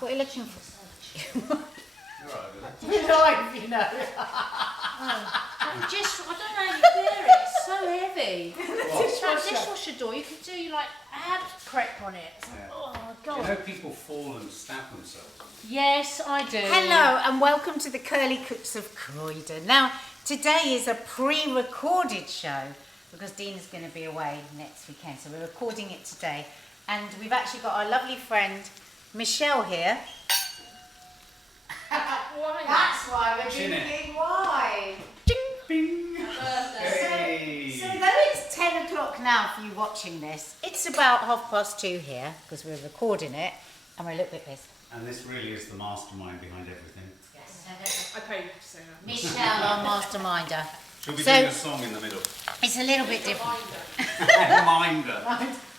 What are you looking for? You know, you know. Just, I don't know how you bear it. It's so heavy. What? That dishwasher door, you could do like ab prep on it. It's like, Yeah. oh my Do you god. know people fall and stab themselves? Yes, I do. Hello and welcome to the Curly Cooks of Croydon. Now, today is a pre-recorded show because Dina's going to be away next weekend, so we're recording it today. And we've actually got our lovely friend Michelle here. Why? That's why we're Chin it. drinking wine. Bing! Birthday. So though it's 10 o'clock now for you watching this, it's about 2:30 here because we're recording it and we're a little bit pissed. And this really is the mastermind behind everything. Yes. I paid you to say that. Michelle, our masterminder. She'll be So- doing a song in the middle. It's a little bit different. Reminder.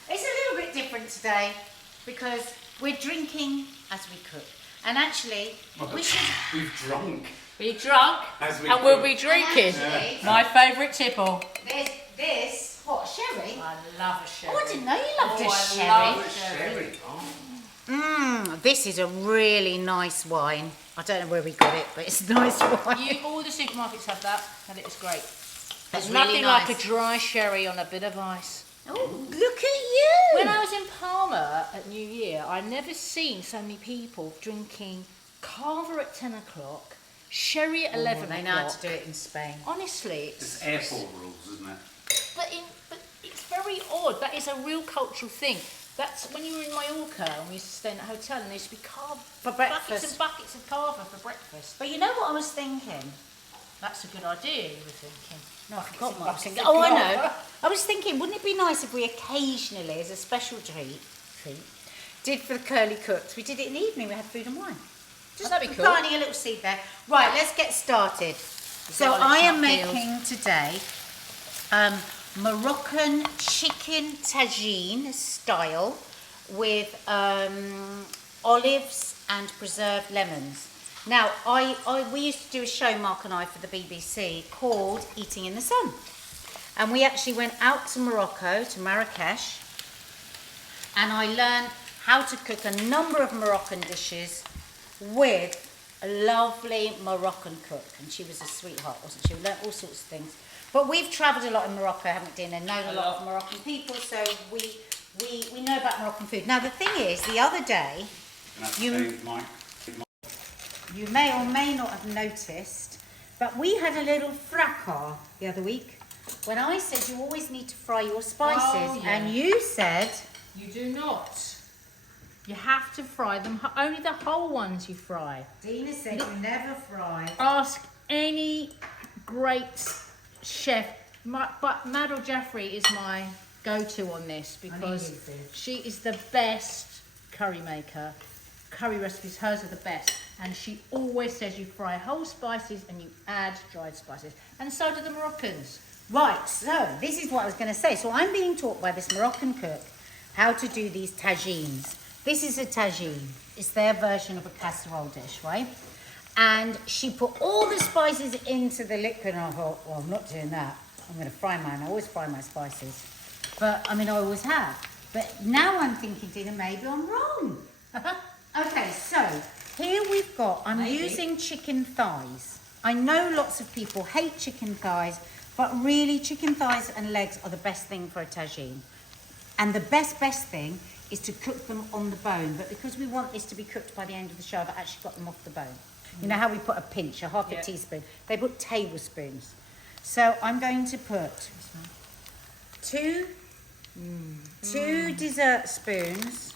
It's a little bit different today because we're drinking as we cook. And actually, we should... We've drunk. Be drunk As we and we'll cook. be drinking. Actually, My favourite tipple. there's this, what, sherry? I love a sherry. Oh, I didn't know you loved a I sherry. love Sherry. This is a really nice wine. I don't know where we got it, but it's a nice wine. All the supermarkets have that, and it's great. That's There's really nothing nice. like a dry sherry on a bit of ice. Oh, look at you! When I was in Palma at New Year, I'd never seen so many people drinking Carver at 10 o'clock, sherry at 11 they o'clock. know how to do it in Spain. Honestly, It's airport rules, isn't it? but it's very odd. That is a real cultural thing. That's when you were in Mallorca and we used to stay in a hotel and there used to be Carver For buckets breakfast. and buckets of Carver for breakfast. But you know what I was thinking? That's a good idea, you were thinking. No, I forgot what I was buckets thinking. of Oh, I Carver. know. I was thinking, wouldn't it be nice if we occasionally, as a special treat, did for the Curly Cooks, we did it in the evening, we had food and wine. Just that'd be cool. planting a little seed there. Right, let's get started. So garlic I am nut peels. making today Moroccan chicken tagine style with olives and preserved lemons. Now, we used to do a show, Mark and I, for the BBC called Eating in the Sun. And we actually went out to Morocco, to Marrakesh, and I learned how to cook a number of Moroccan dishes with a lovely Moroccan cook. And she was a sweetheart, wasn't she? We learned all sorts of things. But we've travelled a lot in Morocco, haven't we, Dina? And known a lot of Moroccan people, so we know about Moroccan food. Now, the thing is, the other day, And that's You- Dave, Mike. you may or may not have noticed, but we had a little fracas the other week when I said you always need to fry your spices, Oh, yeah. and you said, You do not. You have to fry them. Only the whole ones you fry. Dina said you never fry. Ask any great chef. But Madel Jaffrey is my go-to on this because needed this. she is the best curry maker. Curry recipes, hers are the best. And she always says you fry whole spices and you add dried spices. And so do the Moroccans. Right, so this is what I was going to say. So I'm being taught by this Moroccan cook how to do these tagines. This is a tagine. It's their version of a casserole dish, right? And she put all the spices into the liquid, and I thought, well, I'm not doing that. I'm going to fry mine. I always fry my spices. But, I mean, I always have. But now I'm thinking, Dina, maybe I'm wrong. Okay, so here we've got, I'm using chicken thighs. I know lots of people hate chicken thighs, but really chicken thighs and legs are the best thing for a tagine. And the best thing is to cook them on the bone. But because we want this to be cooked by the end of the show, I've actually got them off the bone. You know how we put a pinch, half a teaspoon? They put tablespoons. So I'm going to put two dessert spoons.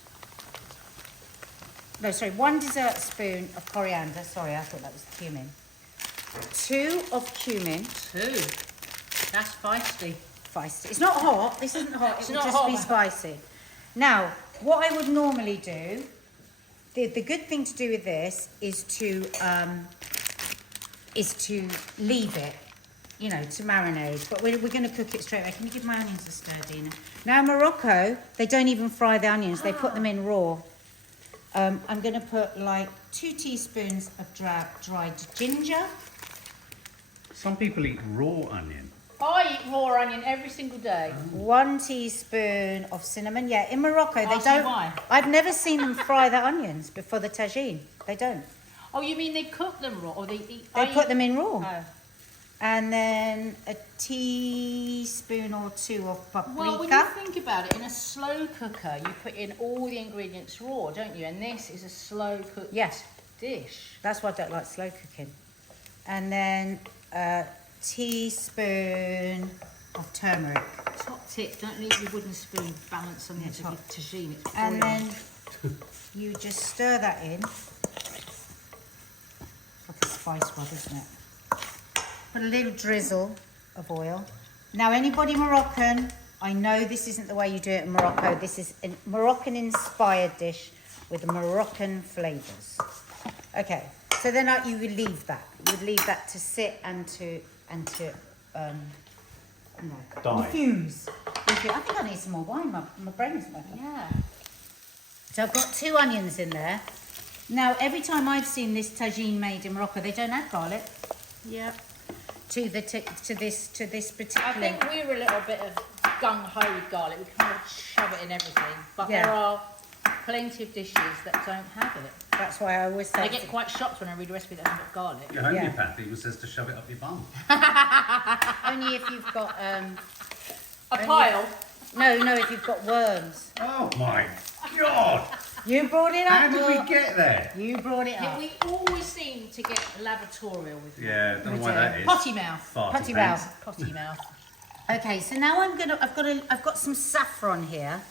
No, sorry, 1 dessert spoon of coriander. Sorry, I thought that was cumin. 2 of cumin. 2. That's feisty. Feisty. It's not hot. This isn't hot. It's It not will just be hot. spicy. Now, what I would normally do, the good thing to do with this is to leave it, you know, to marinate. But we're going to cook it straight away. Can you give my onions a stir, Dina? Now, in Morocco, they don't even fry the onions. They put them in raw. I'm going to put like 2 teaspoons of dried ginger. Some people eat raw onion. I eat raw onion every single day. 1 teaspoon of cinnamon. Yeah, in Morocco they Ask me don't. why. I've never seen them fry the onions before the tagine. They don't. Oh, you mean they cook them raw, or they eat? They put them in raw. Oh. And then a teaspoon or 2 of paprika. Well, when you think about it, in a slow cooker, you put in all the ingredients raw, don't you? And this is a slow cooked Yes. dish. That's why I don't like slow cooking. And then a teaspoon of turmeric. Top tip: don't leave your wooden spoon balanced on the edge of your tagine. It's And brilliant. then you just stir that in. It's like a spice rub, isn't it? Put a little drizzle of oil. Now, anybody Moroccan, I know this isn't the way you do it in Morocco. This is a Moroccan-inspired dish with Moroccan flavours. Okay, so then you would leave that. You would leave that to sit and to infuse. I think I need some more wine. My brain is working. Yeah. So I've got 2 onions in there. Now, every time I've seen this tagine made in Morocco, they don't add garlic. Yeah. To this particular. I think we're a little bit of gung ho with garlic. We kind of shove it in everything, but Yeah. there are plenty of dishes that don't have it. That's why I always say. I get quite shocked when I read a recipe that hasn't got garlic. Your homeopath even says to shove it up your bum. Only if you've got A pile. no, if you've got worms. Oh my God! You brought it up. How did Mark. we get there? You brought it Yeah, up. we always seem to get lavatorial with Yeah, don't know why do. that is. potty mouth. Farty Potty pants. mouth. Potty mouth. Okay, so now I've got some saffron here.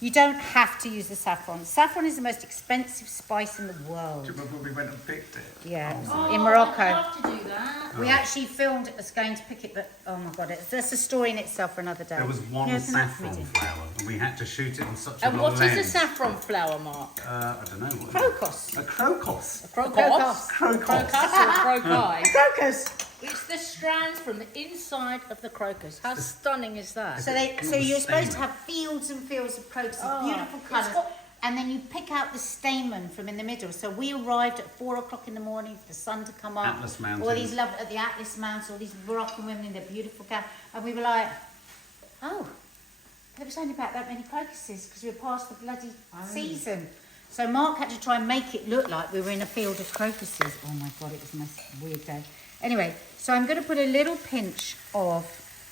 You don't have to use the saffron. Saffron is the most expensive spice in the world. Do you remember when we went and picked it? Yeah, Oh, in I'd Morocco. love to do that. We actually filmed us going to pick it, but oh my god, that's a story in itself for another day. There was one No, it's an saffron activity. flower, and we had to shoot it on such a And long what lens. is a saffron flower, Mark? I don't know. What Crocus. A crocus. A crocus? Crocus. Crocus or a crocus? Crocus. It's the strands from the inside of the crocus. How stunning is that? So you're supposed to have fields and fields of crocus, Oh, beautiful it's colours, got- and then you pick out the stamen from in the middle. So we arrived at 4 o'clock in the morning for the sun to come up. Atlas All Mountains. these lovely at the Atlas Mountains, all these Moroccan women in their beautiful gown, and we were like, oh, there was only about that many crocuses because we were past the bloody season. So Mark had to try and make it look like we were in a field of crocuses. Oh my god, it was the most weird day. Anyway, so I'm going to put a little pinch of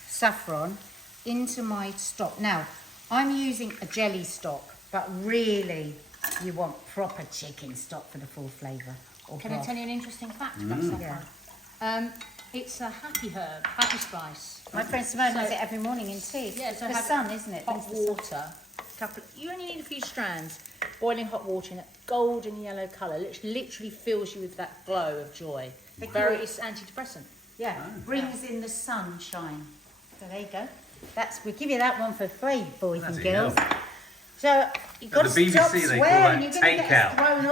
saffron into my stock. Now, I'm using a jelly stock, but really you want proper chicken stock for the full flavour. Or Can I broth. tell you an interesting fact about saffron? It's a happy herb, happy spice. My friend Simone has So- it every morning in tea. Yeah, It's so the have sun, isn't it? hot Brings the sun. water. You only need a few strands. Boiling hot water in that golden yellow colour, which literally fills you with that glow of joy. It's antidepressant. Yeah, brings in the sunshine. So there you go. We'll give you that one for free, boys and Bloody girls. hell. So you've got the to stop BBC, they call swearing. that You're going to get us takeout. thrown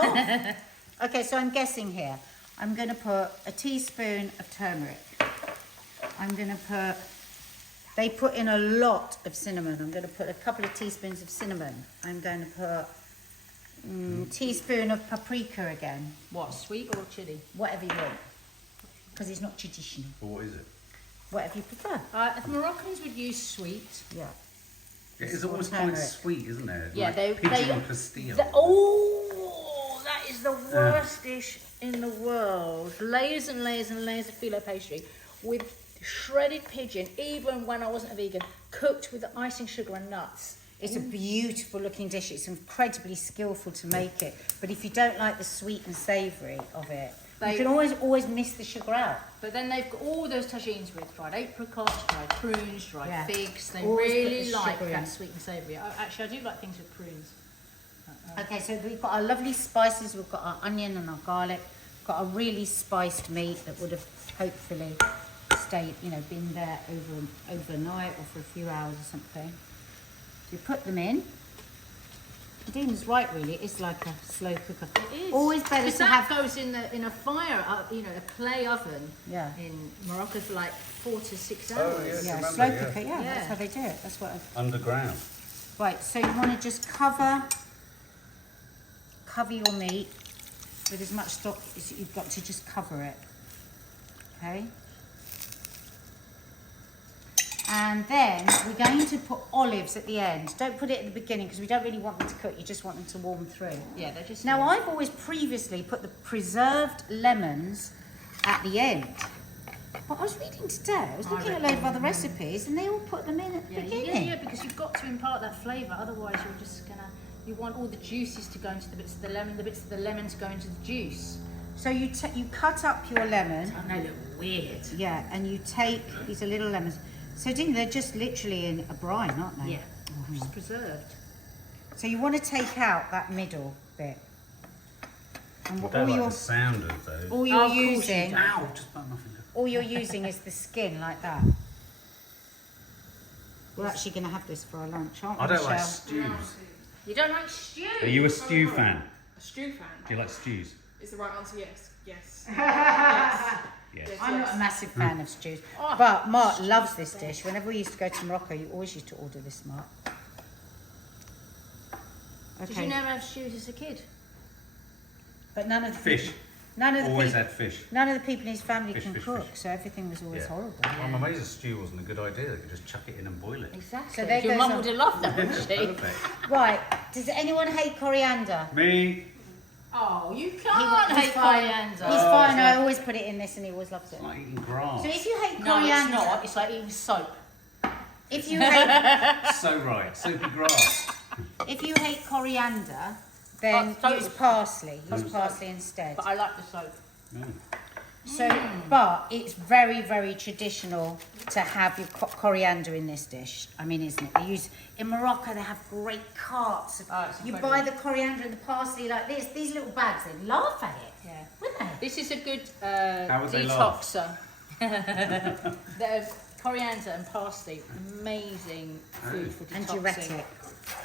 off. Okay, so I'm guessing here. I'm going to put a teaspoon of turmeric. I'm going to put. They put in a lot of cinnamon. I'm going to put a couple of teaspoons of cinnamon. I'm going to put teaspoon of paprika again. What, sweet or chili? Whatever you want, because it's not traditional. What is it? Whatever you prefer. Moroccans would use sweet. Yeah. It's always turmeric. quite sweet, isn't it? Yeah, Like they- pigeon pastille. Oh, that is the worst dish in the world. Layers and layers and layers of phyllo pastry with shredded pigeon, even when I wasn't a vegan, cooked with the icing sugar and nuts. It's a beautiful looking dish. It's incredibly skillful to make it. But if you don't like the sweet and savoury of it, you can always miss the sugar out. But then they've got all those tagines with dried apricots, dried prunes, dried Yeah. figs. They Always put really the like sugar in. that sweet and savoury. Actually, I do like things with prunes. Okay, so we've got our lovely spices. We've got our onion and our garlic. Got a really spiced meat that would have hopefully stayed, been there overnight or for a few hours or something. So you put them in. Dean's right, really. It's like a slow cooker. It is. Always better Because to that have. goes in a fire, a clay oven. Yeah. In Morocco for like 4 to 6 hours. Oh, yes. Yeah, remember, slow yeah. cooker. Yeah, Yeah. that's how they do it. That's what. Underground. Right. So you want to just cover your meat with as much stock as you've got to just cover it. Okay. And then we're going to put olives at the end. Don't put it at the beginning because we don't really want them to cook. You just want them to warm through. Yeah, they're just. Now, I've always previously put the preserved lemons at the end. But I was reading today, I was looking at a load of other recipes and they all put them in at the beginning. Yeah, because you've got to impart that flavour. Otherwise, you're just gonna. You want all the juices to go into the bits of the lemon to go into the juice. So you cut up your lemon. I know, they're weird. Yeah, and you take these are little lemons. So Dina, they're just literally in a brine, aren't they? Yeah, just preserved. So you want to take out that middle bit. And I what don't all like you're, the sound of those. all you're Of course you using, don't. Ow, just burnt my finger. all you're using is the skin like that. We're actually going to have this for our lunch, aren't we, I don't like Michelle? stews. You don't like stew? Are you a stew fan? A stew fan? Do you like stews? Is the right answer yes? Yes. Yes. I'm not a massive fan of stews. Oh, But Mark loves this dish. Whenever we used to go to Morocco, you always used to order this, Mark. Did you never have stews as a kid? But none of the Fish. people, none of the Always people, had fish. none of the people in his family Fish, can fish, cook, fish. so everything was always Yeah. horrible. I'm amazed a stew wasn't a good idea. They could just chuck it in and boil it. Exactly. So there Your goes mum on- would have loved that, wouldn't she? Perfect. Right, does anyone hate coriander? Me. Oh, you He- can't he's hate fine. coriander. He's fine, I always put it in this and he always loves it. It's like eating grass. So if you hate No, coriander, it's not. It's like eating soap. if you hate, So right. Soapy grass. if you hate coriander, then Oh, use soap. parsley. Use Soap. parsley instead. But I like the soap. Mm. So, but it's very, very traditional to have your coriander in this dish. I mean, isn't it? They use in Morocco. They have great carts. Of, Oh, it's you incredible. buy the coriander and the parsley like this. These little bags. They laugh at it. Yeah. Wouldn't they? This is a good How would they laugh? detoxer. There's coriander and parsley. Amazing food for And detoxing. diuretic.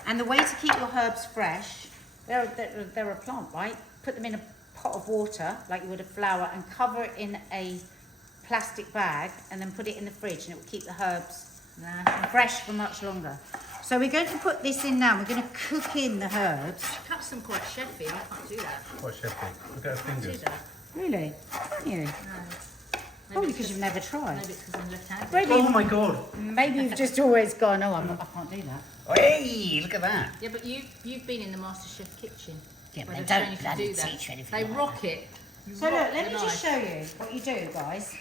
And the way to keep your herbs fresh, they're a plant, right? Put them in a pot of water, like you would a flower, and cover it in a plastic bag, and then put it in the fridge, and it will keep the herbs fresh for much longer. So we're going to put this in now. We're going to cook in the herbs. Perhaps I'm quite chefy. I can't do that. What chefy? Look at her Do fingers. that. Really? Can't you? No. Probably it's because you've just- never tried. Maybe it's because I'm left-handed. Maybe, Oh my god. maybe you've just always gone, oh, I can't do that. Hey, look at that. Yeah, but you've been in the MasterChef kitchen. Yeah, but where they they've don't trained you to bloody do that. teach you anything They like rock it. You So look, rock let the me just knife. show you what you do, guys.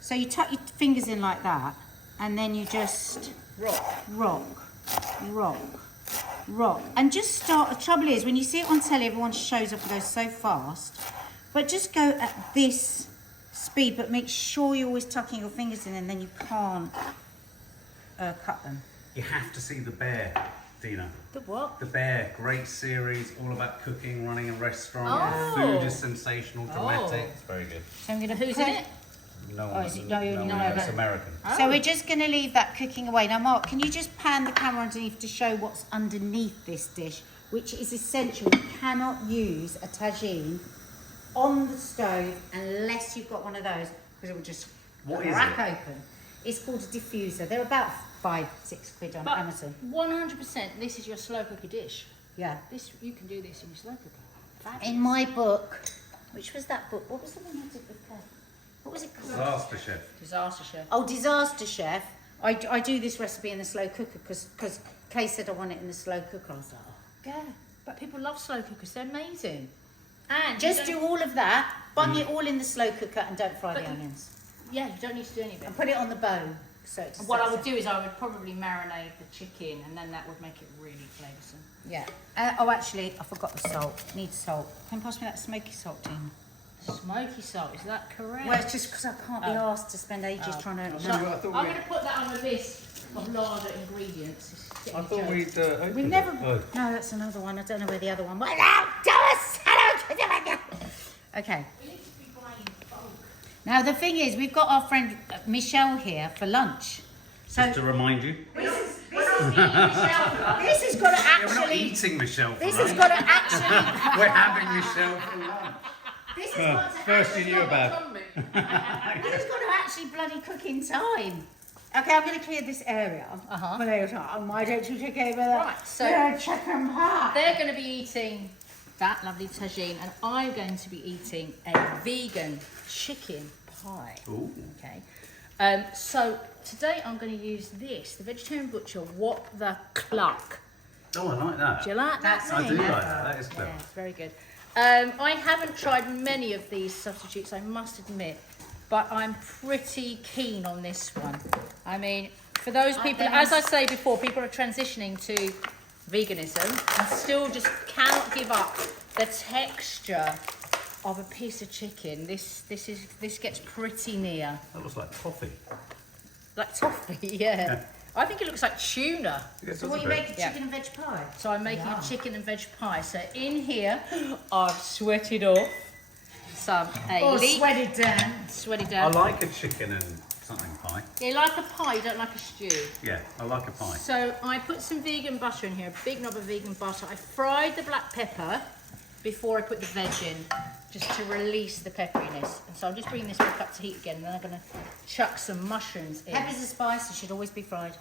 So you tuck your fingers in like that, and then you just rock, and just start. The trouble is, when you see it on telly, everyone shows up and goes so fast, but just go at this speed, but make sure you're always tucking your fingers in, and then you can't cut them. You have to see The Bear, Dina. The what? The Bear, great series, all about cooking, running a restaurant. Oh. Food is sensational, dramatic. Oh. It's very good. So I'm going to Who's in it? No Oh, one, is it- no, you no only one know knows. that. American. So we're just going to leave that cooking away. Now, Mark, can you just pan the camera underneath to show what's underneath this dish, which is essential. You cannot use a tagine on the stove unless you've got one of those, because it will just What is crack it? open. It's called a diffuser. They're about 5-6 quid on But Amazon. 100%, this is your slow cooker dish. Yeah. This you can do this in your slow cooker. Fabulous. In my book, which was that book? What was the one I did with Claire? What was it called? Disaster Chef. Disaster Chef. Oh, Disaster Chef. I do this recipe in the slow cooker because Kay said I want it in the slow cooker. I was like, oh. Yeah, but people love slow cookers. They're amazing. And Just you do don't- all of that, bung it all in the slow cooker, and don't fry But the you- onions. Yeah, you don't need to do any of it. And put it on the bone. So it's What I would do is I would probably marinate the chicken, and then that would make it really flavoursome. Yeah. Oh, actually, I forgot the salt. Need salt. Can you pass me that smoky salt, Dean? Smoky salt, is that correct? Well, it's just because I can't be asked to spend ages trying to. So, I'm going to put that on the list of larder ingredients. It's getting I thought jokes. we'd opened We've it. never. Oh. No, that's another one. I don't know where the other one went. No, Thomas! Hello! Okay. We need to be buying bulk. Now, the thing is, we've got our friend Michelle here for lunch. So, Just to remind you. this has got to Yeah, we're not actually. eating Michelle for This has lunch. got to actually. We're having Michelle for lunch. This has got to First you knew about. From me. This has got to actually bloody cook in time. Okay, I'm going to clear this area. Uh-huh. For later on. Why don't you take over that? Right, so- chicken pie. They're going to be eating that lovely tagine, and I'm going to be eating a vegan chicken pie. Ooh. Okay. So today I'm going to use this, the Vegetarian Butcher, What the Cluck. Oh, I like that. Do you like that? That's I do Yeah. like that. That is clever. Yeah, it's very good. I haven't tried many of these substitutes, I must admit, but I'm pretty keen on this one. I mean, for those people, as I say before, people are transitioning to veganism and still just cannot give up the texture of a piece of chicken. This gets pretty near. That looks like toffee. Like toffee, yeah. I think it looks like tuna. Yes, So what you make a chicken and veg pie? So I'm making Yeah. a chicken and veg pie. So in here, I've sweated off some leek. Sweated down. Sweated I down. like a chicken and something pie. You like a pie, you don't like a stew. Yeah, I like a pie. So I put some vegan butter in here, a big knob of vegan butter. I fried the black pepper before I put the veg in, just to release the pepperiness. And so I'm just bringing this back up to heat again, and then I'm going to chuck some mushrooms in. Peppers are spicy, should always be fried.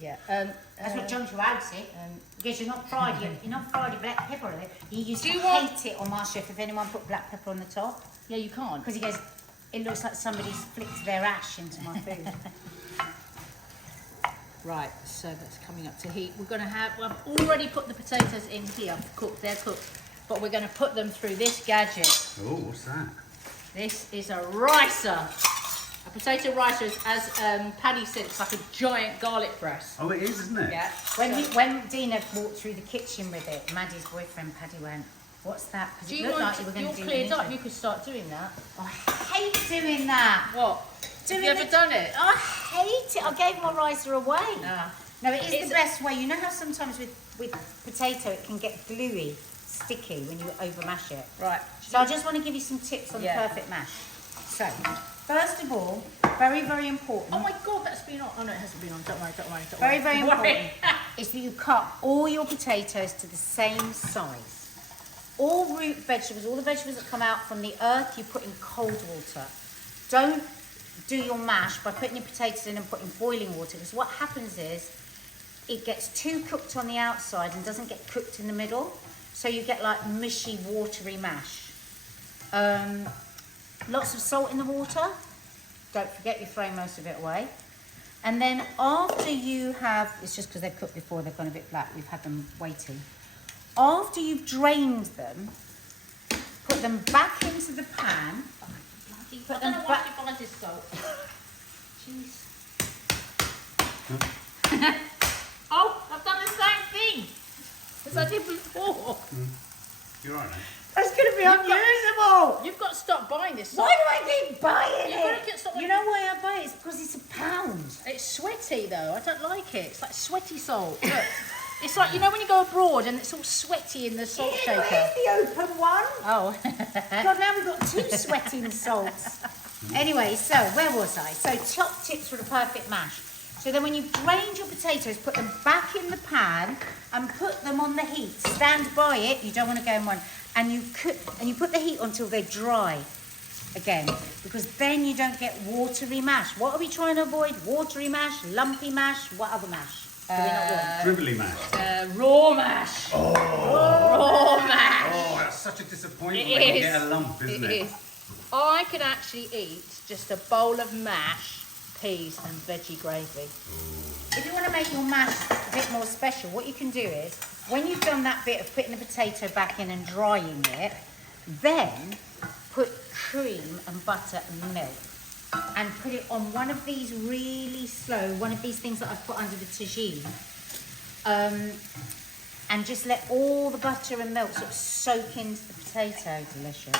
Yeah. That's what John Chirag said. Because you're not fried, you're not fried your black pepper on it. You used to Do you want- hate it on MasterChef if anyone put black pepper on the top. Yeah, you can't. Because he goes, it looks like somebody's flicked their ash into my food. Right, so that's coming up to heat. We're going to have, well, I've already put the potatoes in here, cooked, they're cooked. But we're going to put them through this gadget. Oh, what's that? This is a ricer. A potato ricer is, as Paddy said, it's like a giant garlic press. Oh, it is, isn't it? Yeah. When Dina walked through the kitchen with it, Maddie's boyfriend Paddy went, "What's that?" Because Do it you looked want, like you were you're going to do cleared up, anything. you could start doing that. Oh, I hate doing that. What? Doing Have you ever done it? I hate it. I gave my ricer away. Ah. No, it is It's- the best way. You know how sometimes with potato it can get gluey, sticky when you overmash it. Right. So I just want to give you some tips on Yeah. the perfect mash. So, first of all, very, very important. Oh my God, that's been on. Oh no, it hasn't been on. Don't worry, don't worry, don't Very, worry. very Don't worry. important is that you cut all your potatoes to the same size. All root vegetables, all the vegetables that come out from the earth, you put in cold water. Don't do your mash by putting your potatoes in and putting boiling water, because what happens is it gets too cooked on the outside and doesn't get cooked in the middle. So you get like mushy, watery mash. Lots of salt in the water. Don't forget you're throwing most of it away. And then after you have, it's just because they've cooked before, they've gone a bit black, we've had them waiting. After you've drained them, put them back into the pan. I don't know why she buys this salt. Jeez. Oh, I've done the same thing as I did before. You're right, mate. That's going to be unusable. You've got to stop buying this salt. Why do I keep buying You've got it? to get something- You know why I buy it? It's because it's £1. It's sweaty though. I don't like it. It's like sweaty salt. Look. It's like, you know when you go abroad and it's all sweaty in the salt shaker. Here's the open one. Oh. God, now we've got 2 sweating salts. Anyway, so where was I? So top tips for the perfect mash. So then when you've drained your potatoes, put them back in the pan and put them on the heat. Stand by it, you don't want to go in one. And you cook, and you put the heat on until they're dry again, because then you don't get watery mash. What are we trying to avoid? Watery mash, lumpy mash, what other mash? Do we not want? Dribbly mash. Raw mash. Raw mash. Oh, that's such a disappointment It when you is. get a lump, isn't it? It is. I could actually eat just a bowl of mash, peas and veggie gravy. If you want to make your mash a bit more special, what you can do is, when you've done that bit of putting the potato back in and drying it, then put cream and butter and milk and put it on one of these really slow, one of these things that I've put under the tagine, and just let all the butter and milk sort of soak into the potato. Delicious.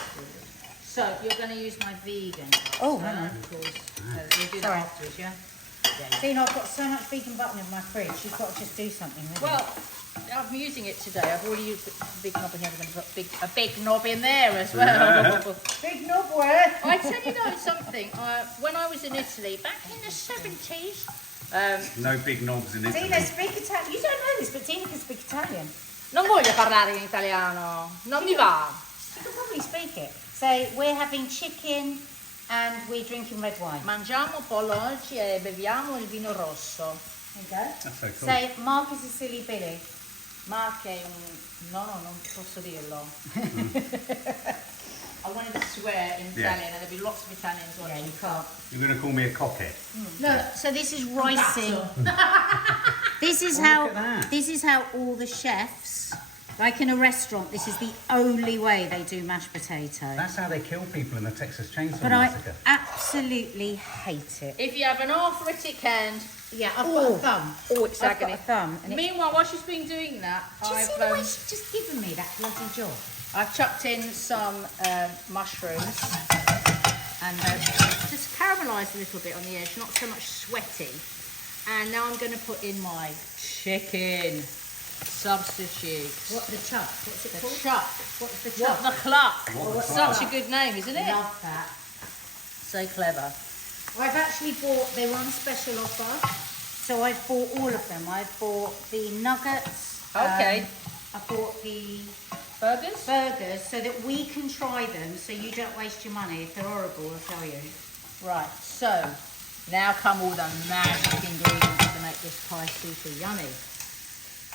So you're going to use my vegan. Oh, hang on. Of course. We'll do that Sorry. afterwards, yeah? See, I've got so much vegan butter in my fridge, you've got to just do something with it. Well, I'm using it today. I've already used the big knob in here. I'm going to put a big knob in there as well. Big knob where? I tell you though something. When I was in Italy back in the 70s, No big knobs in Italy. Tina, speak Italian. You don't know this, but Tina can speak Italian. non voglio parlare in italiano. Non mi va. You can probably speak it. So we're having chicken and we're drinking red wine. Mangiamo pollo oggi e beviamo il vino rosso. There you go. That's so cool. Say, Mark is a silly Billy. Mark è un... No, non posso dirlo. I wanted to swear in Italian, and there'll be lots of Italians Yeah, watching. you can't. You're going to call me a cockhead. Look, so this is ricing. This is Oh, how look at that. this is how all the chefs, like in a restaurant, this is the only way they do mashed potato. That's how they kill people in the Texas Chainsaw But I Massacre. absolutely hate it. If you have an arthritic hand, Yeah, I've got a thumb. oh, it's I've got agony. a thumb. And Meanwhile, while she's been doing that, do you I've see the way she's just given me that bloody job? I've chucked in some mushrooms and just caramelised a little bit on the edge, not so much sweaty. And now I'm going to put in my chicken substitute. What the chuck? What's it The called? chuck. What's the What chuck? the cluck. What the Such cluck. a good name, isn't it? Love that. So clever. I've actually bought, they were on special offer, so I bought all of them. I bought the nuggets. Okay. I bought the Burgers? burgers so that we can try them so you don't waste your money. If they're horrible, I'll tell you. Right, so now come all the magic ingredients to make this pie super yummy.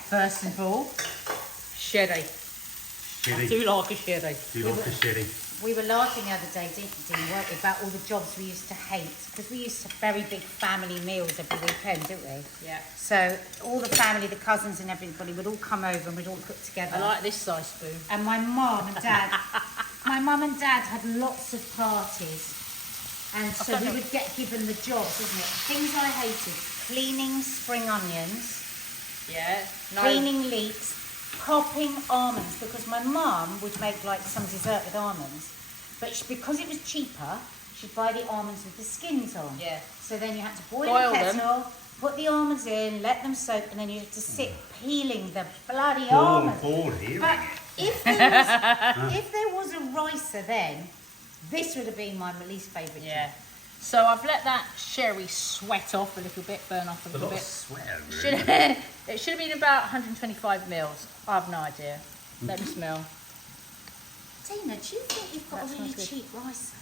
First of all, sherry. I Shitty. do like a sherry. Do you like the shitty? We were laughing the other day, didn't weren't we, about all the jobs we used to hate because we used to have very big family meals every weekend, didn't we? Yeah. So all the family, the cousins and everybody would all come over and we'd all cook together. I like this size spoon. And my mum and dad had lots of parties. And so we would get given the jobs, wasn't it? Things I hated, cleaning spring onions, Yeah. No. cleaning leeks, popping almonds, because my mum would make like some dessert with almonds. But because it was cheaper, she'd buy the almonds with the skins on. Yeah. So then you had to boil Boil the them. kettle, put the almonds in, let them soak, and then you had to sit peeling the bloody All on almonds. board here. But if there was a ricer then, this would have been my least favourite. Yeah. So I've let that sherry sweat off a little bit, burn off a A little lot of bit. sweat. Should, Really. it should have been about 125 mils. I have no idea. Let me smell. Tina, do you think you've got That a really smells good. cheap ricer?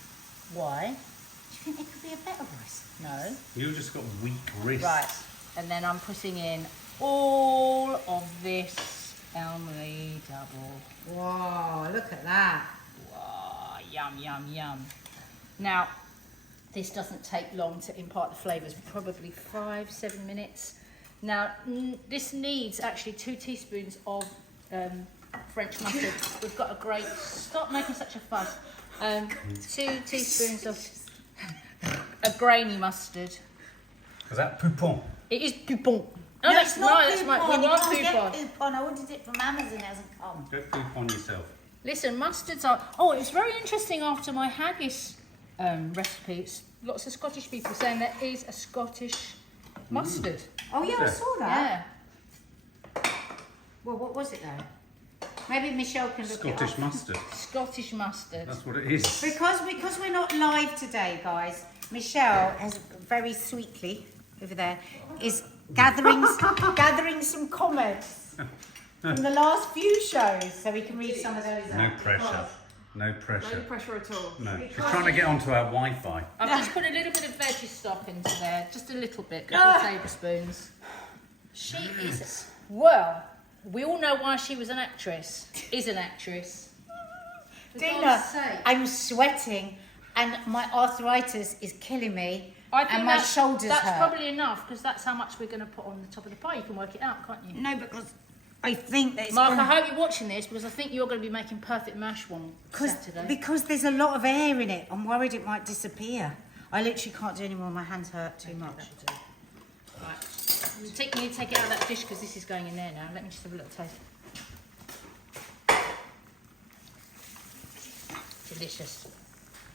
Why? Do you think there could be a better ricer? No. You've just got weak wrists. Right. And then I'm putting in all of this Elmley double. Wow, look at that. Wow, yum, yum, yum. Now, this doesn't take long to impart the flavours, probably 5-7 minutes. Now, this needs actually 2 teaspoons of French mustard. We've got a great, stop making such a fuss. 2 teaspoons of a grainy mustard. Is that poupon? It is poupon. Oh, No, that's it's not right, that's right. coupon. We You want can't get poupon. coupon. I ordered it from Amazon. It hasn't come. Go poupon yourself. Listen, mustards are... Oh, it was very interesting after my haggis recipes. Lots of Scottish people saying there is a Scottish mustard. Oh yeah, I Okay. saw that. Yeah. Well, what was it though? Maybe Michelle can look Scottish it up. mustard. Scottish mustard. That's what it is. Because we're not live today, guys. Michelle has very sweetly over there is gathering some comments from the last few shows, so we can read some of those. No out. pressure. No pressure. No pressure at all. No. She's trying to get onto our Wi-Fi. I've just put a little bit of veggie stock into there, just a little bit, a couple of tablespoons. She is, well, we all know why she was an actress, is an actress. For Dina, God's sake. I'm sweating and my arthritis is killing me I think and my that's, shoulders that's hurt. probably enough, because that's how much we're going to put on the top of the pie. You can work it out, can't you? No, because I think that it's Mark, gonna- I hope you're watching this, because I think you're going to be making perfect mash one Saturday. because there's a lot of air in it. I'm worried it might disappear. I literally can't do any more. My hands hurt too much. Right. You need to take it out of that dish, because this is going in there now. Let me just have a little taste. Delicious.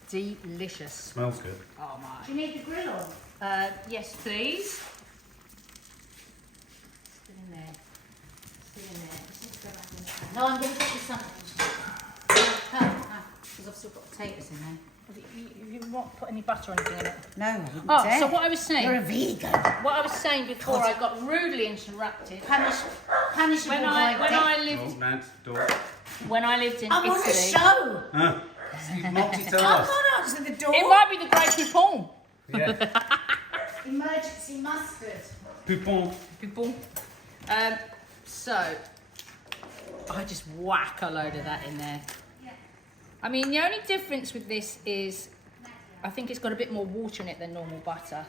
Delicious. Smells good. Oh my. Do you need the grill on? Yes, please. Still in there. Still in there. Let's just go back in there. No, I'm going to get you something. Because I've still got potatoes in there. You won't put any butter or anything in it. No, I wouldn't Oh, dare. so what I was saying. You're a vegan. What I was saying before I got rudely interrupted. Punishable When by I death. lived Oh, Nance, door. when I lived in I'm on a Italy. show. You I multitask. can't answer the door. It might be the Great Poupon. Yeah. Emergency mustard. Poupon. Poupon. So I just whack a load of that in there. Yeah. I I mean, the only difference with this is I think it's got a bit more water in it than normal butter.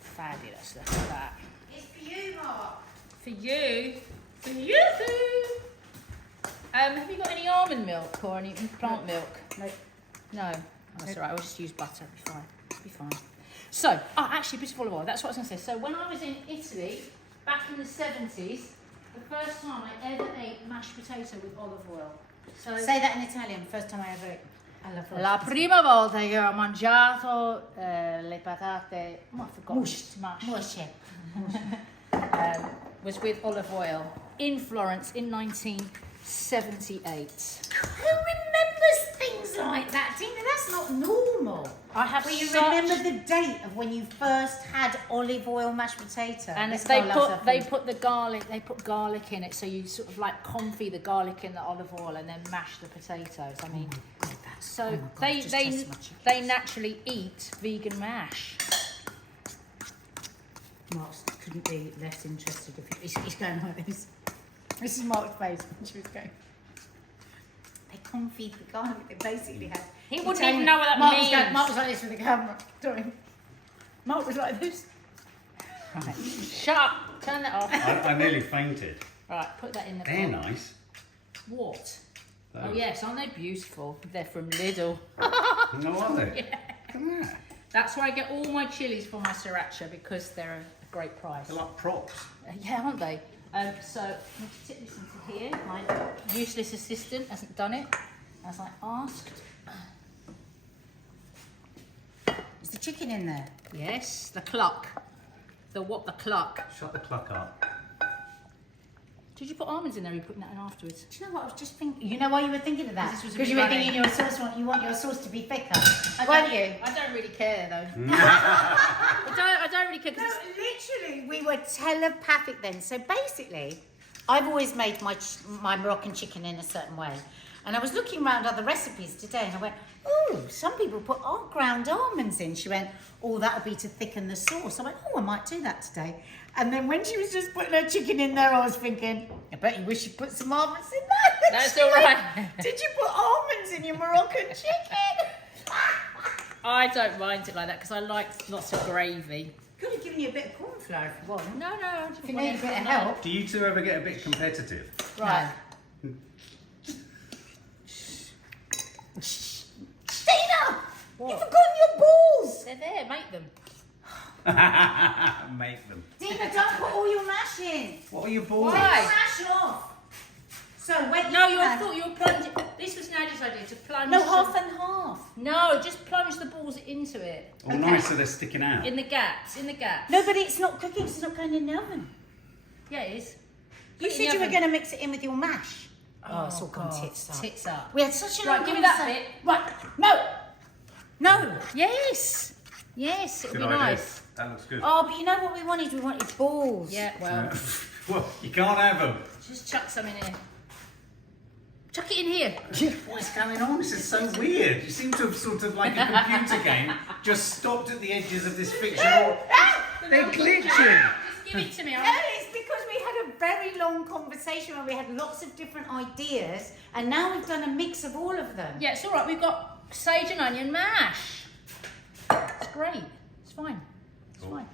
Fabulous, look at that. It's for you, Mark. For you. For you. Have you got any almond milk or any plant milk? No. No. Oh, that's all right. I'll just use butter. It'll be fine. It'll be fine. So, actually, a bit of olive oil. That's what I was going to say. So, when I was in Italy, back in the 70s, the first time I ever ate mashed potato with olive oil. So, Say that in Italian. First time I ever ate. I love it. la prima volta che ho mangiato le patate, I forgot. Mushy. Was with olive oil in Florence in 1978. Who remembers things like that, Tina? That's not normal. I have But you such- remember the date of when you first had olive oil mashed potato. And This they girl loves her put food. they put garlic in it, so you sort of like confit the garlic in the olive oil and then mash the potatoes. I mean, so oh my God, they just they taste my chicken. they naturally eat vegan mash. Mark couldn't be less interested if he's going like this. This is Mark's face when she was going. They confit the garlic. They basically had. He wouldn't even know what that Mark means. Mark was like this with the camera. Sorry. Mark was like this. Right. Shut up. Turn that off. I nearly fainted. Right, put that in the They're bowl. nice. What? Oh Those. yes, aren't they beautiful? They're from Lidl. No, are they? Yeah. Look at that. That's where I get all my chilies for my sriracha because they're a great price. They're like props. Yeah, aren't they? So I'm going to tip this into here. My useless assistant hasn't done it as I asked. Is the chicken in there? Yes, the cluck. The cluck. Shut the cluck up. Did you put almonds in there? Or are you putting that in afterwards? Do you know what I was just thinking? You know why you were thinking of that? This was a Because bit you were runny. thinking your sauce. You want your sauce to be thicker, I weren't don't- you? I don't really care though. Mm. I don't really care. 'Cause No, it's- literally, we were telepathic then. So basically, I've always made my Moroccan chicken in a certain way. And I was looking around other recipes today and I went, oh, some people put ground almonds in. She went, oh, that'll be to thicken the sauce. I went, oh, I might do that today. And then when she was just putting her chicken in there, I was thinking, I bet you wish you put some almonds in there. That's She all went, right. Did you put almonds in your Moroccan chicken? I don't mind it like that because I like lots of gravy. Could have given you a bit of corn flour if you want. No, I just If you want need a it bit of from help. Do you two ever get a bit competitive? Right. Dana! What? You've forgotten your balls! They're there, make them. Make them. Dina, don't put all your mash in. What are your balls? Take the Why? mash off. So when No, you I had- thought you were plunging. This was Nadia's idea to plunge. No, some- half and half. No, just plunge the balls into it. Oh, nice, so they're sticking out. In the gaps. No, but it's not cooking, so it's not going in the oven. Yeah, it is. You Put it in said the you were oven. going to mix it in with your mash. Oh, it's all gone God, tits up. Tits up. We had such a Right, long give me that conversation. bit. Right, no. No. Yes. Yes, it'll Good be idea. nice. That looks good. Oh, but you know what we wanted? We wanted balls. Yeah, well, Well, you can't have them. just chuck some in here. Chuck it in here. What is going on? This is so weird. You seem to have sort of like a computer game just stopped at the edges of this fictional. They're glitching. Just give it to me. No, it's because we had a very long conversation where we had lots of different ideas, and now we've done a mix of all of them. Yeah, it's all right. We've got sage and onion mash. It's great. It's fine. It's Cool. fine.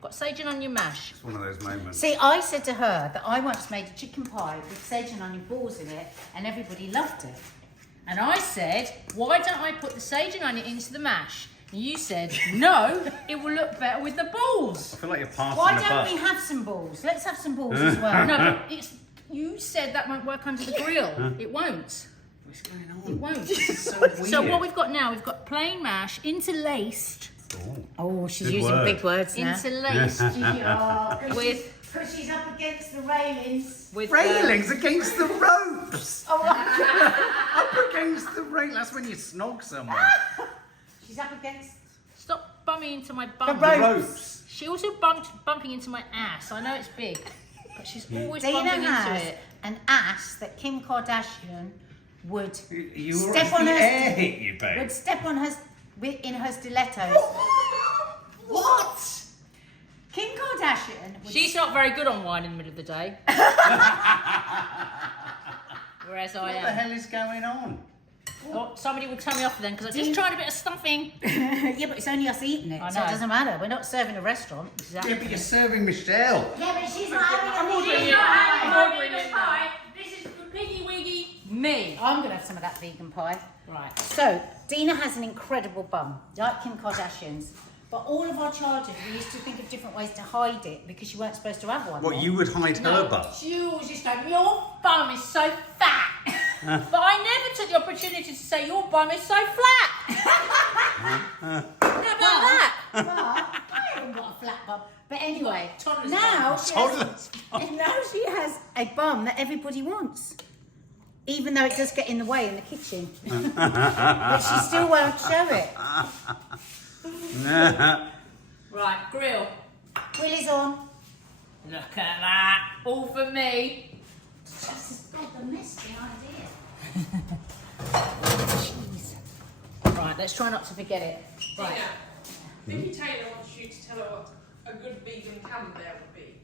Got sage and onion mash. It's one of those moments. See, I said to her that I once made a chicken pie with sage and onion balls in it, and everybody loved it. And I said, why don't I put the sage and onion into the mash? And you said, no, it will look better with the balls. I feel like you're passing Why the don't buck. we have some balls? Let's have some balls as well. No, but you said that won't work under the grill. It won't. What's going It on? won't. This is so weird. So what we've got now, we've got plain mash, interlaced, Oh, she's Good using word. big words now. interlaced With because she's up against the railings. with Railings against the ropes. Oh, Up against the rail. That's when you snog someone. she's up against Stop bumping into my bum. The The rope. ropes. She also bumping into my ass. I know it's big, but she's always Dana bumping into has it. an ass that Kim Kardashian would You step on the her. air hit you, babe. Would step on her in her stilettos. What? Kim Kardashian. Would She's not very good on wine in the middle of the day. Whereas I What the am. hell is going on? Oh, somebody will tell me off then, because I just tried a bit of stuffing. Yeah, but it's only us eating it, I so it know. doesn't matter. We're not serving a restaurant. Yeah, but you're serving Michelle. Yeah, but she's not having I'm a ordering vegan it. pie. I'm ordering it now. This is for Piggy Wiggy me. I'm going to have some of that vegan pie. Right. So, Dina has an incredible bum, like Kim Kardashian's. But all of our childhood, we used to think of different ways to hide it because you weren't supposed to have one. What, you would hide her bum? She always used to go, your bum is so fat. But I never took the opportunity to say, your bum is so flat. How about that? But I haven't got a flat bum. But anyway, Toddler's now Toddler's now she has a bum that everybody wants. Even though it does get in the way in the kitchen. But she still won't show it. Right, grill. Grill is on. Look at that. All for me. God, the messy idea. Right, let's try not to forget it. Right. Tina, Vicky Taylor wants you to tell her what a good vegan camembert would be.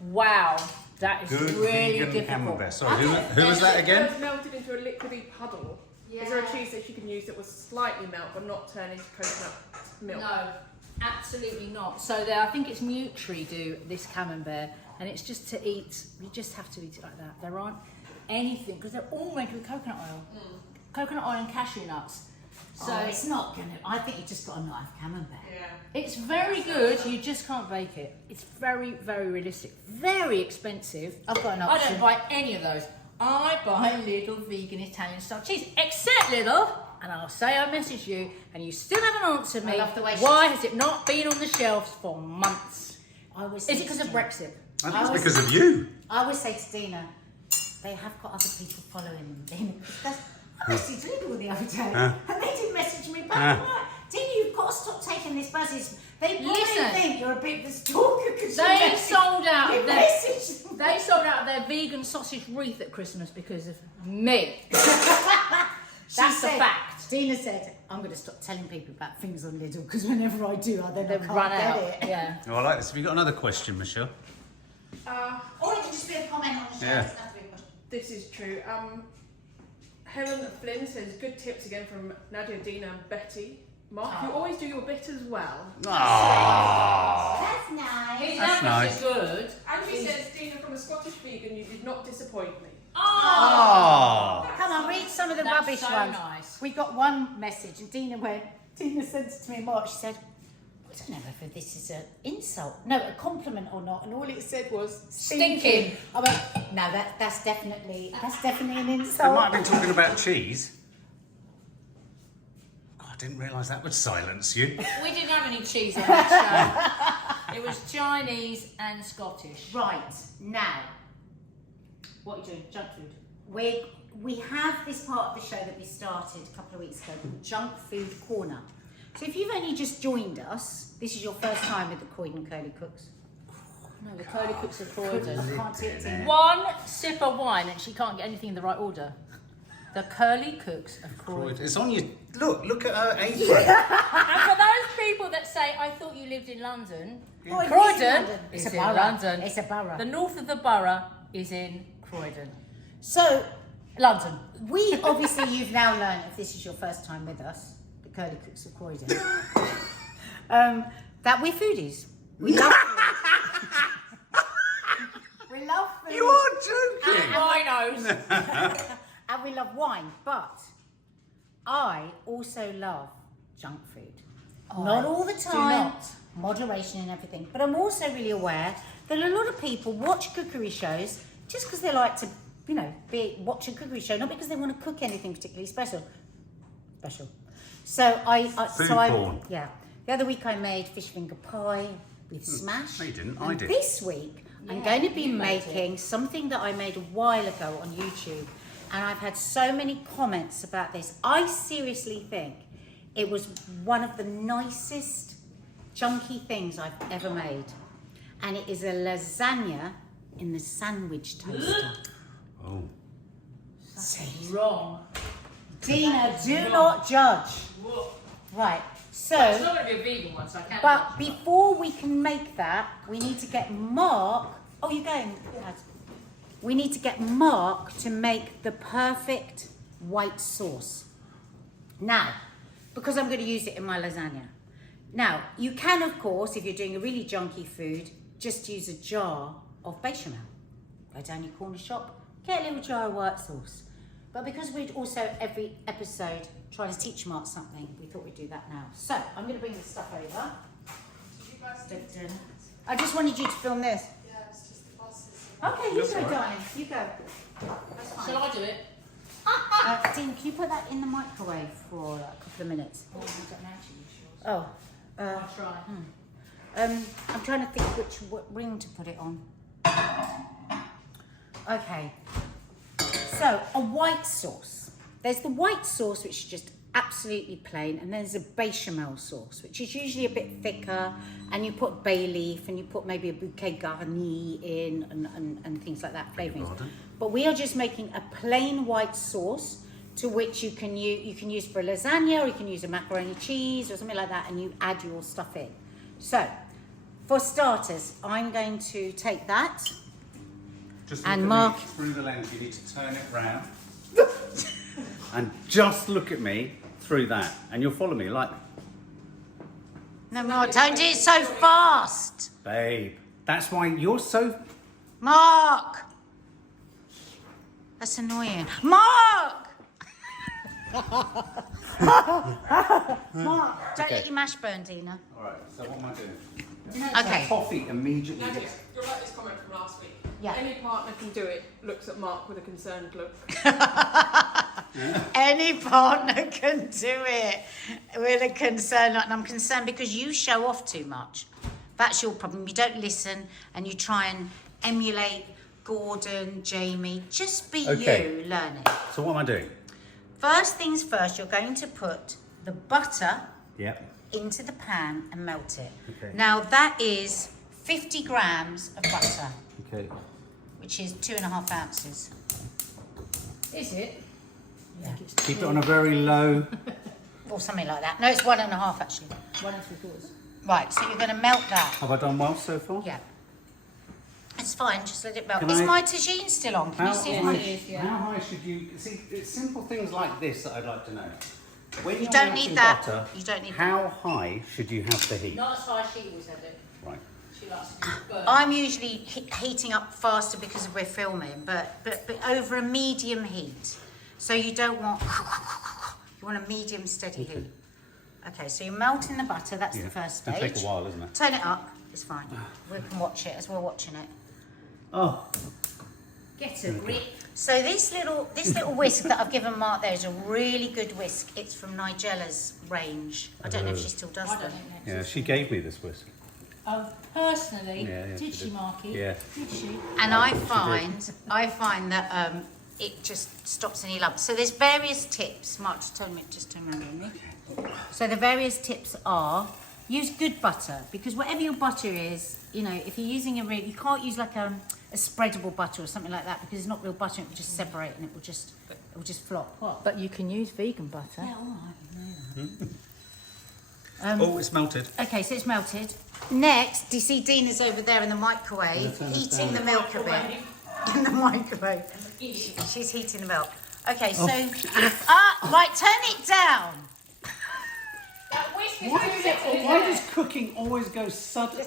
Wow. That is Good really vegan difficult. camembert. Sorry, who was that again? It's melted into a liquidy puddle. Is there a cheese that you can use that was slightly melt but not turn into coconut milk? No, absolutely not. So there, I think it's Nutri do this camembert, and it's just to eat. You just have to eat it like that. There aren't anything because they're all made with coconut oil, coconut oil and cashew nuts. So it's not gonna. I think you just got to not have camembert. Yeah. it's very good. You just can't bake it. It's very, very realistic. Very expensive. I've got an I option. don't buy any of those. I buy little vegan Italian style cheese, except little. And I'll say I messaged you, and you still haven't answered me. I love the way she- Why has it not been on the shelves for months? I always Is say it because to of Dina- Brexit? I think it's because of you. I always say to Dina, they have got other people following them. Dina, because I messaged Lidl the other day, and they didn't message me back. I'm like, Dina, you've got to stop taking this buzzes. They probably Listen. think you're a bit of a stalker because They sold out you of their message them. they sold out of their vegan sausage wreath at Christmas because of me. She That's a said- fact. Dina said, I'm going to stop telling people about things on Lidl because whenever I do, I then They I can't run get out. it. Yeah. Oh, I like this. Have you got another question, Michelle? Or it can just be a comment on the show. Yeah. It doesn't have to be a question. This is true. Helen Flynn says, good tips again from Nadia, Dina and Betty. Mark, you always do your bit as well. Aww. That's nice. His That's numbers nice. are good. And she says, Dina, from a Scottish vegan, you did not disappoint me. Oh. Come on, read some of the That's rubbish so ones. nice. We got one message, and Dina sent it to me in March. She said, I don't know whether this is an insult, no, a compliment or not. And all it said was Stinking. I went, no, that's definitely an They insult. might have been talking about cheese. God, I didn't realise that would silence you. We didn't have any cheese on that show. It was Chinese and Scottish. Right now, What are you doing? Junk food. we have this part of the show that we started a couple of weeks ago called Junk Food Corner. So if you've only just joined us, this is your first time with the Croydon Curly Cooks. No, the curly cooks of I Croydon. can't see it, Tina. One sip of wine and she can't get anything in the right order. The curly cooks of Croydon. It's on your... Look at her apron. And for those people that say, I thought you lived in London, Croydon Croydon is is a in borough. London. It's a borough. The north of the borough is in Croydon. So London. we obviously, you've now learned, if this is your first time with us, the Curly Cooks of Croydon, that we're foodies. We love food. We love food. You are joking. Rhinos. And we love wine, but I also love junk food. Not all the time, not. moderation and everything. But I'm also really aware that a lot of people watch cookery shows just because they like to, watch a cookery show, not because they want to cook anything particularly special. So Food porn. yeah. The other week I made fish finger pie with smash. No, you didn't. I And did. This week I'm going to be making something that I made a while ago on YouTube, and I've had so many comments about this. I seriously think it was one of the nicest chunky things I've ever made, and it is a lasagna in the sandwich toaster. Oh. Wrong. Dina, do not judge. Right, It's so, not going to be a vegan one, so I can't. but before we can make that, we need to get Mark. Oh, you're going, Dad. We need to get Mark to make the perfect white sauce. Now, because I'm going to use it in my lasagna. Now, you can, of course, if you're doing a really junky food, just use a jar of bechamel. Go down your corner shop, get a little jar of white sauce. But because we'd also, every episode, try to teach Mark something, we thought we'd do that now. So, I'm going to bring this stuff over. I just wanted you to film this. Yeah, it's just the buses. Okay, you go, darling. You go. That's fine. Shall I do it? Dean, can you put that in the microwave for a couple of minutes? Oh, I don't know actually. Oh. I'll try. I'm trying to think what ring to put it on. Okay. So, a white sauce. There's the white sauce, which is just absolutely plain, and there's a bechamel sauce, which is usually a bit thicker, and you put bay leaf, and you put maybe a bouquet garni in, and things like that, flavourings. But we are just making a plain white sauce, to which you can use for a lasagna, or you can use a macaroni cheese, or something like that, and you add your stuff in. So, for starters, I'm going to take that. Just And look Mark- at me through the lens. You need to turn it round. And just look at me through that. And you'll follow me like, No, Mark, don't do it so fast. babe, that's why you're so... Mark! That's annoying. Mark! Mark, don't let your mash burn, Dina. All right, so what am I doing? Okay. Coffee immediately. Nadia, you're like this comment from last week. Yeah. Any partner can do it, looks at Mark with a concerned look. Any partner can do it with a concern. And I'm concerned because you show off too much. That's your problem. You don't listen and you try and emulate Gordon, Jamie. Just be Okay. you, learn it. So what am I doing? First things first, you're going to put the butter Yep. into the pan and melt it. Okay. Now that is 50 grams of butter, Okay. which is 2.5 ounces. Is it? Yeah. Keep it on a very low... Or something like that. No, it's 1.5 actually. 1 3/4. Right, so you're going to melt that. Have I done well so far? Yeah. It's fine, just let it melt. Can Is I- my tagine still on? Can How you see if high, my... it is, yeah. how high should you... See, it's simple things like this that I'd like to know. When You you're don't melting need that. butter, You don't need how high should you have the heat? Not as high as she always had it. Right. She likes to burn. I'm usually heating up faster because we're filming, but over a medium heat. So you don't want... You want a medium steady heat. Okay, so you're melting the butter. That's the first It'll stage. take a while, isn't it? Turn it up. It's fine. We can watch it as we're watching it. Oh, Get a grip. So this little whisk that I've given Mark there is a really good whisk. It's from Nigella's range. I don't know if she still does I don't them. think that's yeah, it. she gave me this whisk. Oh, personally, Yeah, did she she, did. Marky? Yeah. Did she? And I find that it just stops any lumps. So there's various tips. Mark, just turn around on me. So the various tips are use good butter, because whatever your butter is, you know, if you're using you can't use like a spreadable butter or something like that, because it's not real butter. It will just separate and it will just flop. What? But you can use vegan butter. Yeah, all right. Oh, it's melted. Okay, so it's melted. Next, do you see Dina's over there in the microwave, Yeah, turn this heating down. the milk a bit. In the microwave. She's heating the milk. Okay, so... right, turn it down. That whisk is Why too does, little, isn't why it? does cooking always go suddenly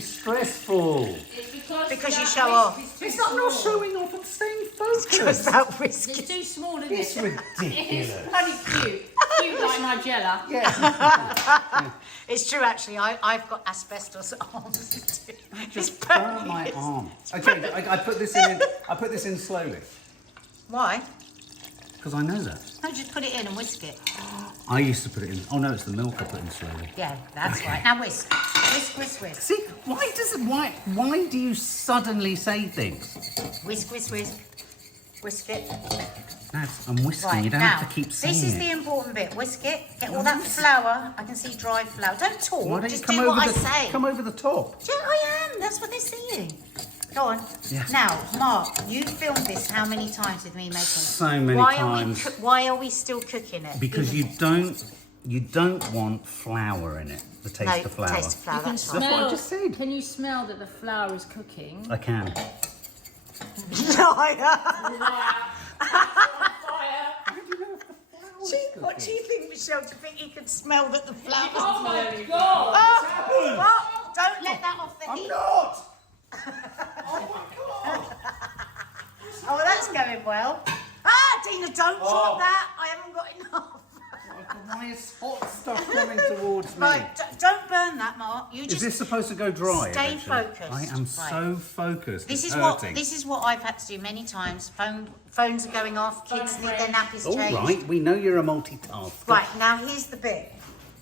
stressful? It's Because you that show whisk off. is too It's not small. showing off and staying Because focused. that whisk It's is... too small, isn't It's it? ridiculous. It's bloody cute. Cute like Nigella. Yeah, It's true, actually. I've got asbestos arms. It's just burn my perfect. arm. Okay, I put this in. I put this in slowly Why? because I know that. No, just put it in and whisk it. I used to put it in. Oh no, it's the milk I put in slowly. Yeah, that's right. Now whisk. Whisk, whisk, whisk. See, why do you suddenly say things? Whisk, whisk, whisk. Whisk it. Dad, I'm whisking. Right, You don't now, have to keep saying this is it. the important bit. Whisk it. Get all that flour. I can see dry flour. Don't talk. Why don't you just come do over what I the say. come over the top? Yeah, I am. That's what they're seeing. Go on. Yes. Now, Mark, you filmed this how many times with me making? So many times. Why are we still cooking it? Because Even- you don't want flour in it. The taste of flour. taste of flour. You can That's what I smell. just said. Can you smell that the flour is cooking? I can. right. Fire. What do you think, Michelle? Do you think you can smell that the flour? Oh my god! Oh, what? Don't let that off the heat. Not! Oh my god! Oh, that's going well. Ah, Dina, don't drop that. I haven't got enough. Why is hot stuff coming towards me? Right, don't burn that, Mark. You Is just this supposed to go dry? stay eventually? focused. I am Right. so focused. This it's is hurting. what I've had to do many times. Phones are going off. Kids need their nappies All changed. right, we know you're a multitasker. Right, now here's the bit.